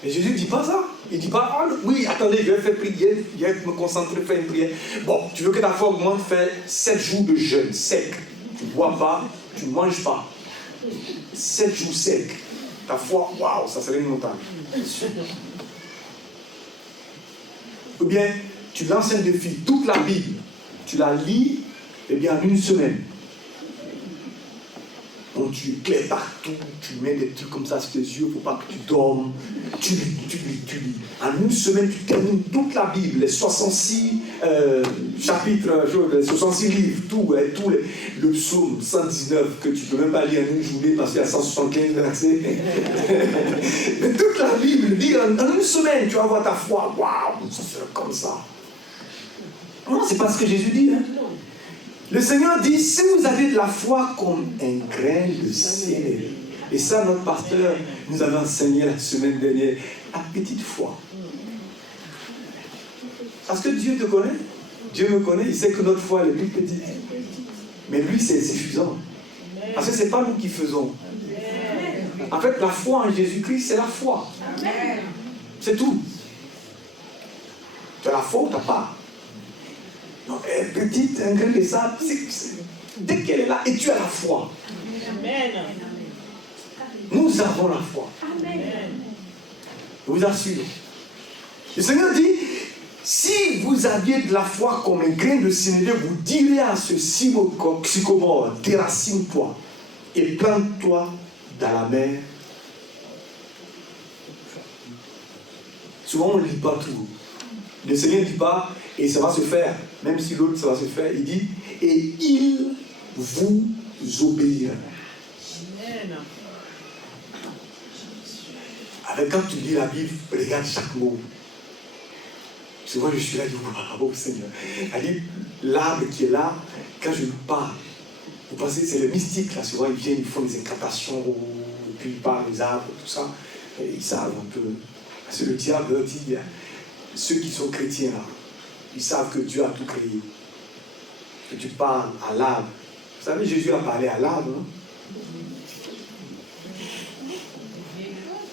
Mais Jésus ne dit pas ça. Il ne dit pas, ah, oui, attendez, je vais faire prier, je vais me concentrer, faire une prière. Bon, tu veux que ta foi augmente, fais 7 jours de jeûne sec. Tu ne bois pas, tu ne manges pas. 7 jours secs. Ta foi, waouh, ça serait une montagne. Ou bien, tu lances un défi, toute la Bible, tu la lis, et bien en une semaine. Donc tu éclaires partout, tu mets des trucs comme ça sur tes yeux pour pas que tu dormes. Tu lis. En une semaine, tu termines toute la Bible, les 66 chapitres, les 66 livres, tout, le psaume 119 que tu ne peux même pas lire en une journée parce qu'il y a 175 versets. Mais toute la Bible, lire en une semaine, tu vas voir ta foi, waouh, ça sera comme ça. Non, c'est pas ce que Jésus dit. Hein. Le Seigneur dit, si vous avez de la foi comme un grain de sénévé, et ça, notre pasteur nous avait enseigné la semaine dernière, la petite foi. Parce que Dieu te connaît, Dieu me connaît, il sait que notre foi elle est plus petite. Mais lui, c'est suffisant. Parce que ce n'est pas nous qui faisons. En fait, la foi en Jésus-Christ, c'est la foi. C'est tout. Tu as la foi ou tu n'as pas. Non, petite, un grain de sable, dès qu'elle est là, et tu as la foi. Amen. Nous avons la foi. Amen. Je vous assure. Le Seigneur dit, si vous aviez de la foi comme un grain de sénévé, vous direz à ce sycomore, déracine-toi et plante-toi dans la mer. Souvent, on ne lit pas tout. Le Seigneur ne dit pas, et ça va se faire, même si l'autre, ça va se faire. Il dit, et il vous obéira. Amen. Avec quand tu lis la Bible, regarde chaque mot. Souvent, je suis là, je dis, bravo Seigneur. Elle dit, l'arbre qui est là, quand je lui parle, vous pensez, c'est les mystiques, là, souvent, ils viennent, ils font des incantations, et puis ils parlent des arbres, tout ça. Et ils savent un peu. Parce que le diable leur dit, ceux qui sont chrétiens, là, ils savent que Dieu a tout créé. Que tu parles à l'arbre. Vous savez, Jésus a parlé à l'arbre, non?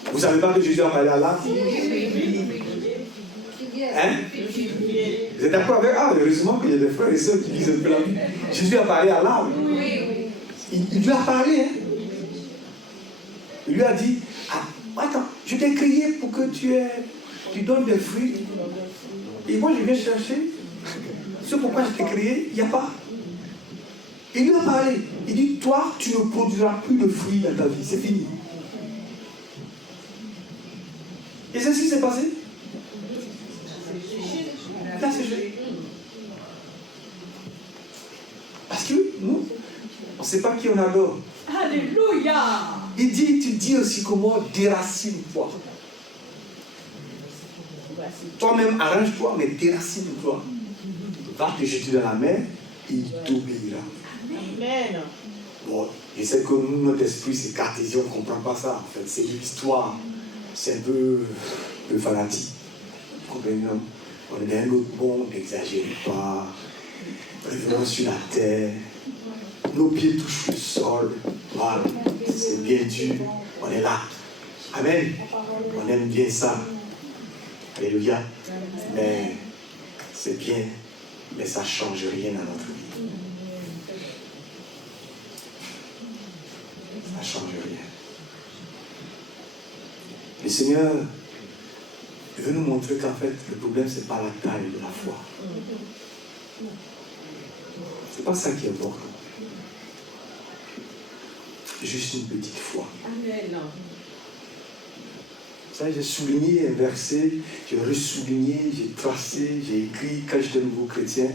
Vous ne savez pas que Jésus a parlé à l'arbre? Hein? Vous êtes d'accord avec? Ah, heureusement qu'il y a des frères et sœurs qui lisent un peu la Bible. Jésus a parlé à l'arbre. Il lui a parlé. Hein? Il lui a dit, ah, attends, je t'ai créé pour que tu donnes des fruits. Et moi, je viens chercher. Ce pourquoi je t'ai créé, il n'y a pas. Il lui a parlé. Il dit, toi, tu ne produiras plus de fruits dans ta vie. C'est fini. Et c'est ce qui s'est passé. Là, c'est juste. Parce que nous, on ne sait pas qui on adore. Alléluia. Il dit, tu dis aussi comment déracine-toi. Toi-même, arrange-toi, mais déracine-toi. Va te jeter dans la mer, et il t'obéira. Amen. Bon, je sais que nous, notre esprit, c'est cartésien, on ne comprend pas ça. En fait, c'est l'histoire. C'est un peu fanatique. Comprenez? On est dans un autre monde, n'exagérez pas. Revenons sur la terre. Nos pieds touchent le sol. Voilà, c'est bien dur. On est là. Amen. On aime bien ça. Alléluia. Mais c'est bien, mais ça ne change rien dans notre vie. Ça ne change rien. Le Seigneur veut nous montrer qu'en fait, le problème, ce n'est pas la taille de la foi. Ce n'est pas ça qui est important. Juste une petite foi. Amen. Ça, j'ai souligné un verset, j'ai ressouligné, j'ai tracé, j'ai écrit quand j'étais nouveau chrétien.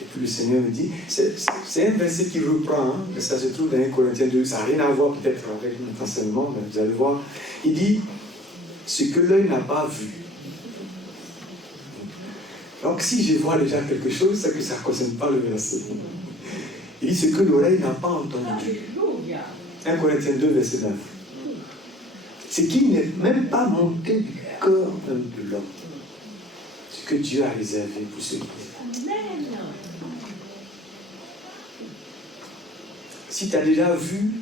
Et puis le Seigneur me dit, c'est un verset qui reprend, hein, mais ça se trouve dans 1 Corinthiens 2, ça n'a rien à voir peut-être avec notre enseignement, mais vous allez voir. Il dit, ce que l'œil n'a pas vu. Donc si je vois déjà quelque chose, c'est que ça ne concerne pas le verset. Il dit, ce que l'oreille n'a pas entendu. Alléluia. 1 Corinthiens 2, verset 9. Ce qui n'est même pas monté du cœur même de l'homme. Ce que Dieu a réservé pour ceux qui aiment. Amen. Si tu as déjà vu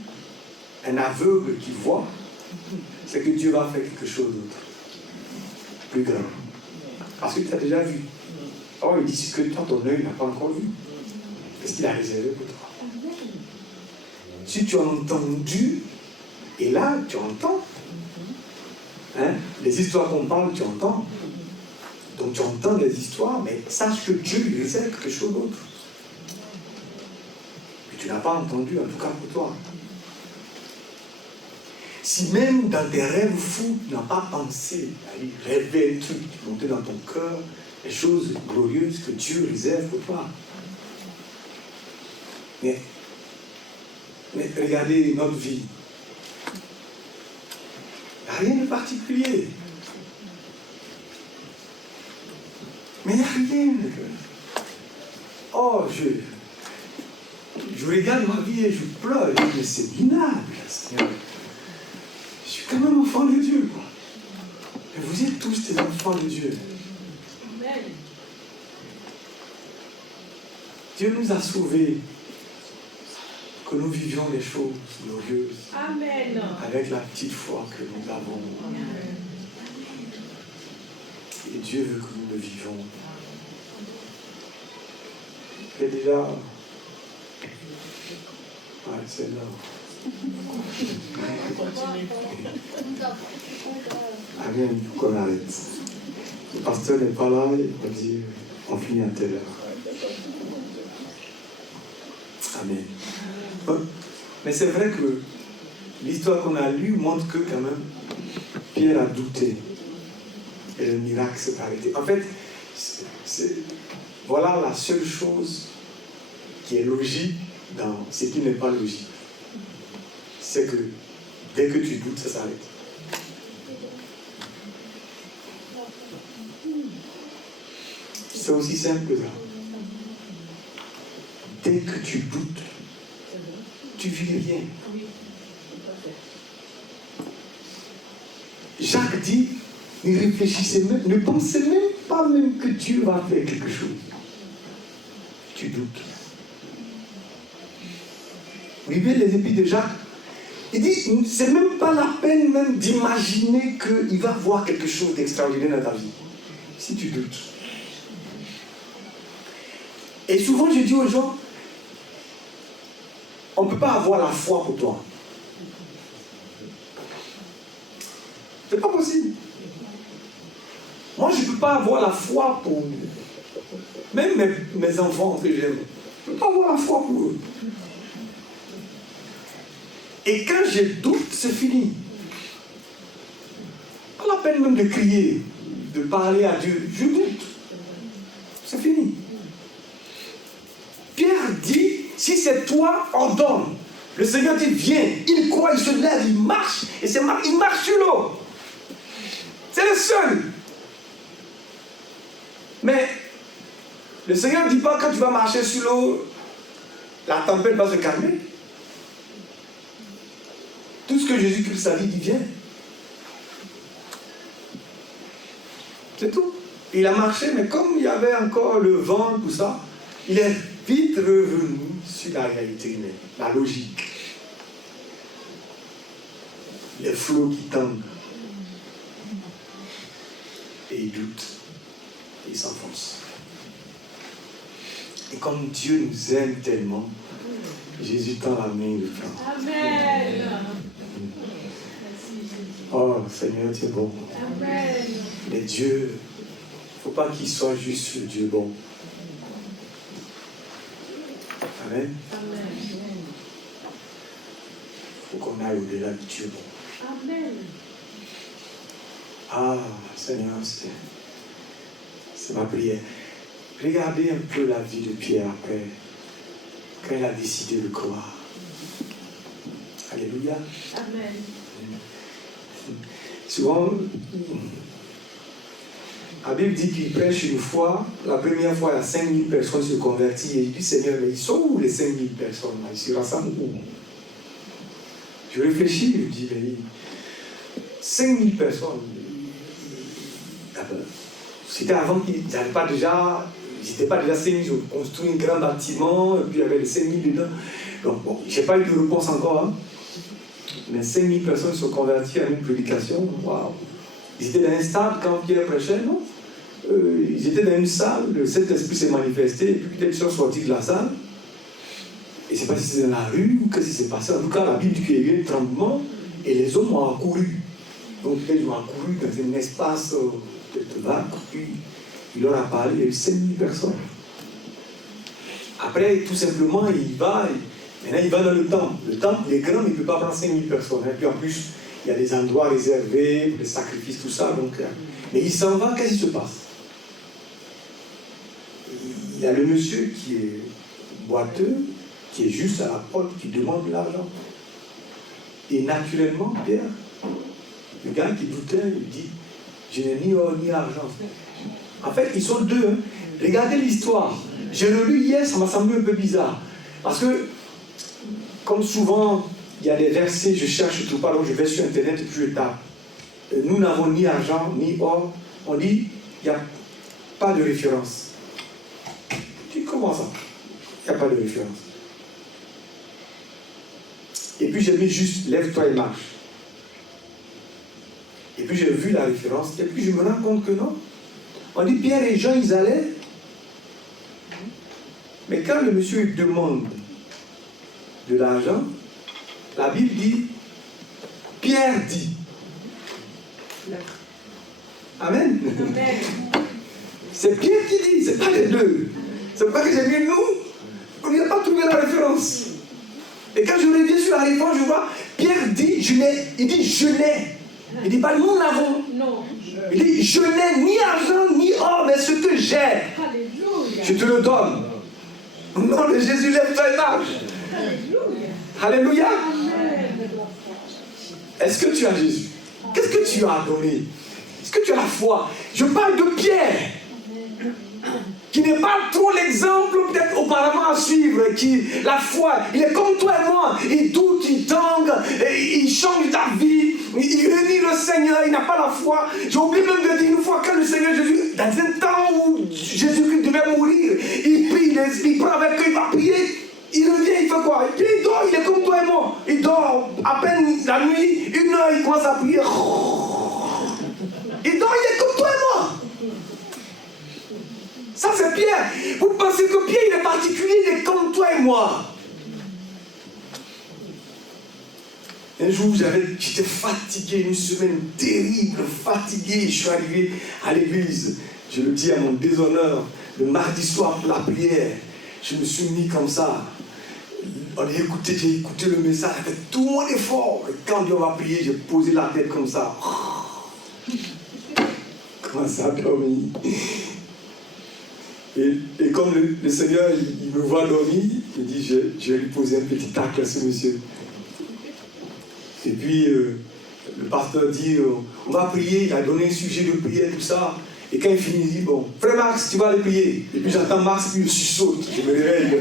un aveugle qui voit, c'est que Dieu va faire quelque chose d'autre, plus grand. Parce que tu as déjà vu. Oh, il dit ce que toi, ton œil n'a pas encore vu. Qu'est-ce qu'il a réservé pour toi? Si tu as entendu, et là, tu entends. Hein? Les histoires qu'on parle, tu entends. Donc tu entends les histoires, mais sache que Dieu lui réserve quelque chose d'autre. Que tu n'as pas entendu, en tout cas pour toi. Si même dans tes rêves fous, tu n'as pas pensé à rêver un truc, monter dans ton cœur, les choses glorieuses que Dieu réserve pour toi. Mais regardez notre vie. Il n'y a rien de particulier. Mais il n'y a rien. Oh, je regarde ma vie et je pleure. Je dis, mais c'est minable, Seigneur. Je suis quand même enfant de Dieu, quoi. Et vous êtes tous des enfants de Dieu. Amen. Dieu nous a sauvés. Que nous vivions les choses glorieuses. Amen. Avec la petite foi que nous avons. Et Dieu veut que nous le vivions. Et déjà, ouais, c'est là. Amen, il faut qu'on arrête. Le pasteur n'est pas là, il va dire, on finit à telle heure. Amen. Mais c'est vrai que l'histoire qu'on a lue montre que quand même, Pierre a douté. Et le miracle s'est arrêté. En fait, voilà la seule chose qui est logique dans ce qui n'est pas logique. C'est que dès que tu doutes, ça s'arrête. C'est aussi simple que ça. Dès que tu doutes, tu vis rien. Jacques dit, ne réfléchissez même, ne pensez même pas même que Dieu va faire quelque chose. Tu doutes. Lisez les épîtres de Jacques. Il dit, c'est même pas la peine même d'imaginer qu'il va voir quelque chose d'extraordinaire dans ta vie. Si tu doutes. Et souvent je dis aux gens, on ne peut pas avoir la foi pour toi. C'est pas possible. Moi, je ne peux pas avoir la foi pour même mes enfants que j'aime. Je ne peux pas avoir la foi pour eux. Et quand je doute, c'est fini. Pas la peine même de crier, de parler à Dieu. Je doute. C'est fini. Pierre dit, si c'est toi, ordonne. Le Seigneur dit, viens. Il croit, il se lève, il marche. Et il marche sur l'eau. C'est le seul. Mais le Seigneur ne dit pas, quand tu vas marcher sur l'eau, la tempête va se calmer. Tout ce que Jésus-Christ a dit, il vient. C'est tout. Il a marché, mais comme il y avait encore le vent, tout ça, il est vite revenu sur la réalité humaine, la logique. Les flots qui tendent. Et il doute. Et il s'enfonce. Et comme Dieu nous aime tellement, Jésus tend la main et le prend. Amen. Oh Seigneur, tu es bon. Amen. Mais Dieu, il ne faut pas qu'il soit juste le Dieu bon. Amen. Il faut qu'on aille au-delà du Dieu bon. Amen. Ah, Seigneur, c'est ma prière. Regardez un peu la vie de Pierre après, quand il a décidé de croire. Alléluia. Amen. Souvent, la Bible dit qu'il prêche une fois, la première fois, il y a 5000 personnes se convertissent. Et il dit, Seigneur, mais ils sont où les 5000 personnes là? Ils se rassemblent où? Je réfléchis, je dis, mais 5000 personnes. C'était avant qu'ils n'avaient pas déjà, ils n'étaient pas déjà 5000, ils ont construit un grand bâtiment, et puis il y avait les 5000 dedans. Donc bon, je n'ai pas eu de réponse encore, hein. Mais 5000 personnes se sont converties à une prédication. Waouh! Ils étaient dans un stade quand Pierre prêchait, non? Ils étaient dans une salle, le Saint-Esprit s'est manifesté, et puis peut-être ils sont sortis de la salle. Et je ne sais pas si c'est dans la rue ou qu'est-ce qui s'est passé. En tout cas, la Bible dit qu'il y a eu un tremblement et les hommes ont accouru. Donc peut-être ils ont accouru dans un espace peut-être vague, puis il leur a parlé, il y a eu 5000 personnes. Après, tout simplement, il va. Maintenant, il va dans le temple. Le temple, il est grand, mais il ne peut pas prendre 5000 personnes. Et puis en plus, il y a des endroits réservés pour les sacrifices, tout ça. Donc, mais il s'en va, qu'est-ce qui se passe? Il y a le monsieur qui est boiteux, qui est juste à la porte, qui demande l'argent. Et naturellement, Pierre, le gars qui doutait, il dit, je n'ai ni or ni argent. En fait, ils sont deux. Hein. Regardez l'histoire. Je l'ai lu hier, ça m'a semblé un peu bizarre. Parce que, comme souvent, il y a des versets, je cherche, je ne trouve pas, donc je vais sur Internet et puis je tape. Nous n'avons ni argent, ni or. On dit, il n'y a pas de référence. Tu dis, comment ça? Il n'y a pas de référence. Et puis j'ai mis juste, lève-toi et marche. Et puis j'ai vu la référence, et puis je me rends compte que non. On dit, Pierre et Jean, ils allaient. Mais quand le monsieur demande de l'argent, la Bible dit, Pierre dit. Amen. Amen. C'est Pierre qui dit, c'est pas les deux. C'est pour ça que j'ai mis nous. On n'a pas trouvé la référence. Et quand je reviens sur la référence, je vois, Pierre dit, je n'ai. Il dit, je n'ai. Il dit pas, nous n'avons. Non. Il dit, je n'ai ni argent, ni or, mais ce que j'ai, Alléluia. je te le donne. Au nom de Jésus, lève-toi et marche. Alléluia. Alléluia. Amen. Est-ce que tu as Jésus? Qu'est-ce que tu as donné? Est-ce que tu as la foi? Je parle de Pierre, qui n'est pas trop l'exemple peut-être auparavant à suivre, qui, la foi, il est comme toi et moi, il doute, il tangue, il change d'avis, il renie le Seigneur, il n'a pas la foi. J'ai oublié même de dire une fois que le Seigneur Jésus, dans un temps où Jésus-Christ devait mourir, il prie, il prend avec eux, il va prier, il revient, il fait quoi? Et puis il dort, il est comme toi et moi, il dort à peine la nuit, 1 heure, il commence à prier. Il dort, il est comme toi et moi. Ça c'est Pierre. Vous pensez que Pierre il est particulier, il est comme toi et moi. Un jour j'étais fatigué, une semaine terrible, fatigué. Je suis arrivé à l'église, je le dis à mon déshonneur, le mardi soir pour la prière. Je me suis mis comme ça. J'ai écouté le message avec tout mon effort. Et quand on va prier, j'ai posé la tête comme ça. Comment ça a dormi? Et comme le Seigneur, il me voit dormir, il dit, je vais lui poser un petit tacle à ce monsieur. Et puis, le pasteur dit, on va prier, il a donné un sujet de prière, tout ça. Et quand il finit, il dit, bon, frère Max, tu vas aller prier. Et puis j'entends Max, puis je saute, je me réveille.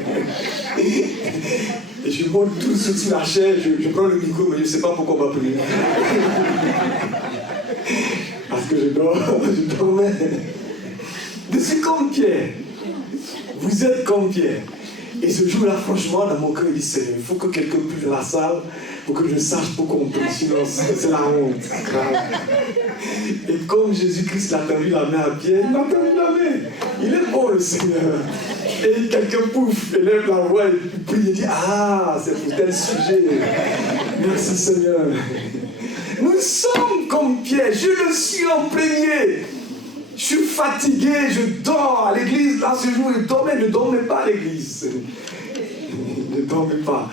Et je monte tout sur la chaise, je prends le micro, mais je ne sais pas pourquoi on va prier. Parce que je dormais. Je suis comme Pierre. Vous êtes comme Pierre. Et ce jour-là, franchement, dans mon cœur, il dit, Seigneur, il faut que quelqu'un puisse dans la salle pour que je sache pourquoi on prie. Sinon, c'est la honte. Et comme Jésus-Christ l'a tendu la main à Pierre, il m'a tendu la main. Il est bon, le Seigneur. Et quelqu'un pouf, élève la voix et prie et dit, ah, c'est pour tel sujet. Merci Seigneur. Nous sommes comme Pierre. Je le suis en premier. Je suis fatigué, je dors à l'église. Là, ce jour, je ne dormais pas à l'église. Je ne dormais pas.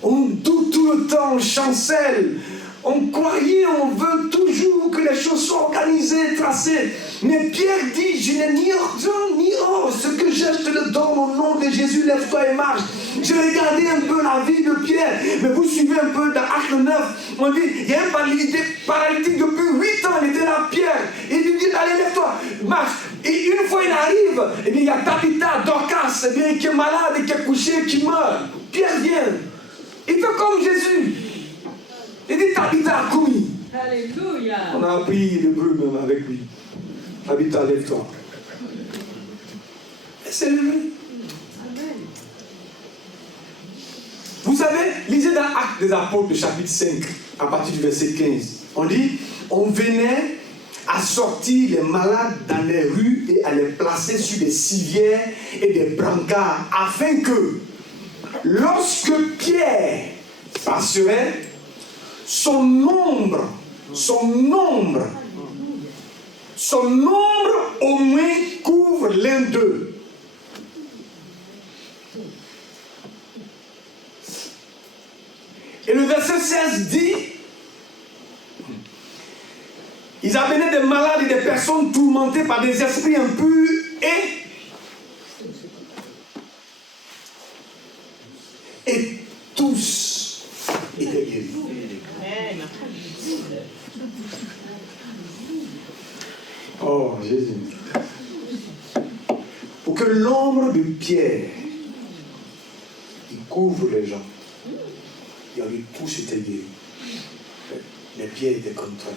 On doute tout le temps, on chancelle. On croyait, on veut toujours que les choses soient organisées. organisé, tracé. Mais Pierre dit, je n'ai ni argent ni or. Ce que j'ai, je te le donne au nom de Jésus. Lève-toi et marche. J'ai regardé un peu la vie de Pierre. Mais vous suivez un peu dans Acte 9. On dit, il y a un paralytique depuis 8 ans. Il était là, Pierre. Et il lui dit, allez, lève-toi, marche. Et une fois il arrive, et bien, il y a Tabitha, Dorcas, et bien, qui est malade, et qui est couché, qui meurt. Pierre vient. Il fait comme Jésus. Il dit, Tabitha, Koumi. Alléluia. On a appris l'hébreu même avec lui. Tabitha, lève-toi. Et c'est levé. Amen. Vous savez, lisez dans Actes des Apôtres, le chapitre 5, à partir du verset 15. On dit, on venait à sortir les malades dans les rues et à les placer sur des civières et des brancards, afin que, lorsque Pierre passerait, son nombre au moins couvre l'un d'eux. Et le verset 16 dit, ils amenaient des malades et des personnes tourmentées par des esprits impurs et tous étaient guéris. Oh Jésus. Pour que l'ombre de Pierre il couvre les gens, il y avait tous étaient guéris. Les pierres étaient comme toi.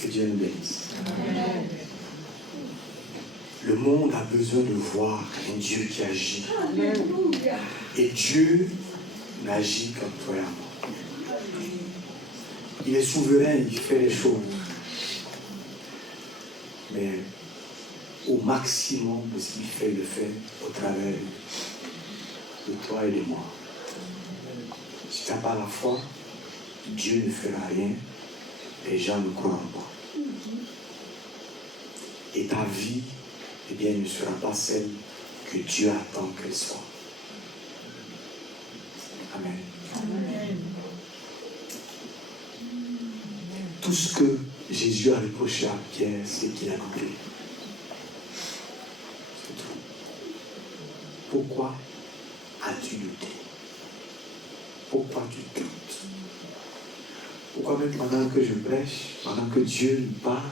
Que Dieu nous bénisse. Amen. Le monde a besoin de voir un Dieu qui agit. Alléluia. Et Dieu n'agit comme toi et moi. Il est souverain, il fait les choses. Mais au maximum de ce qu'il fait, il le fait au travers de toi et de moi. Si tu n'as pas la foi, Dieu ne fera rien. Les gens ne croiront pas. Et ta vie, eh bien, ne sera pas celle que Dieu attend qu'elle soit. Amen. Amen. Tout ce que Jésus a reproché à Pierre, c'est qu'il a douté. C'est tout. Pourquoi as-tu douté? Pourquoi tu doutes? Pourquoi même pendant que je prêche, pendant que Dieu nous parle,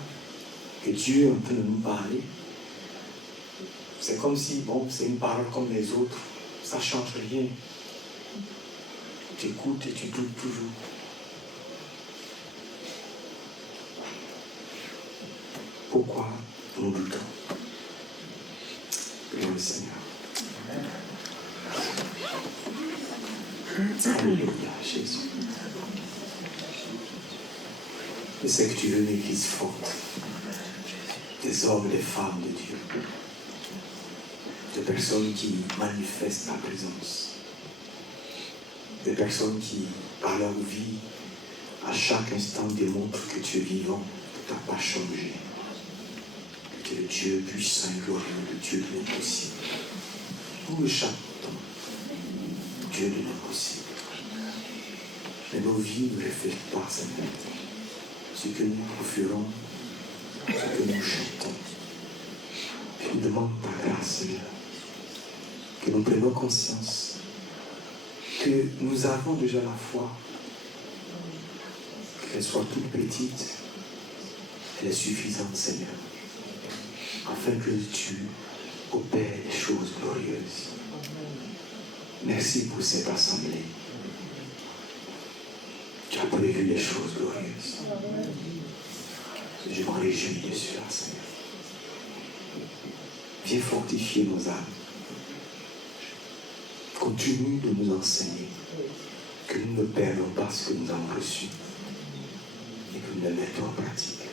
que Dieu est en train de nous parler, c'est comme si, bon, c'est une parole comme les autres, ça ne change rien. Tu écoutes et tu doutes toujours. Pourquoi nous doutons? Prions le Seigneur. Alléluia, Jésus. Je sais que tu veux une église forte, des hommes et des femmes de Dieu, des personnes qui manifestent ta présence, des personnes qui, par leur vie, à chaque instant démontrent que tu es vivant, que tu n'as pas changé, que tu es le Dieu puissant et glorieux, le Dieu de l'impossible. Nous le chantons, Dieu de l'impossible. Mais nos vies ne reflètent pas cette vérité. Ce que nous proférons, ce que nous chantons. Je nous demande ta grâce, Seigneur, que nous prenions conscience que nous avons déjà la foi, qu'elle soit toute petite, elle est suffisante, Seigneur, afin que tu opères des choses glorieuses. Merci pour cette assemblée. Tu as prévu des choses glorieuses. Je me réjouis de cela, Seigneur. Viens fortifier nos âmes. Continue de nous enseigner que nous ne perdons pas ce que nous avons reçu et que nous le mettons en pratique.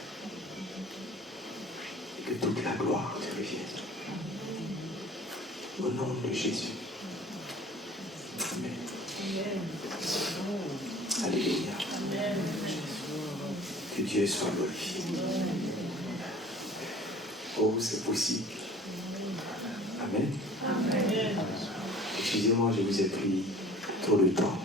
Et que toute la gloire te revienne. Au nom de Jésus. Amen. Alléluia. Amen. Que Dieu soit glorifié. Oh, c'est possible. Amen. Amen. Excusez-moi, je vous ai pris trop de temps.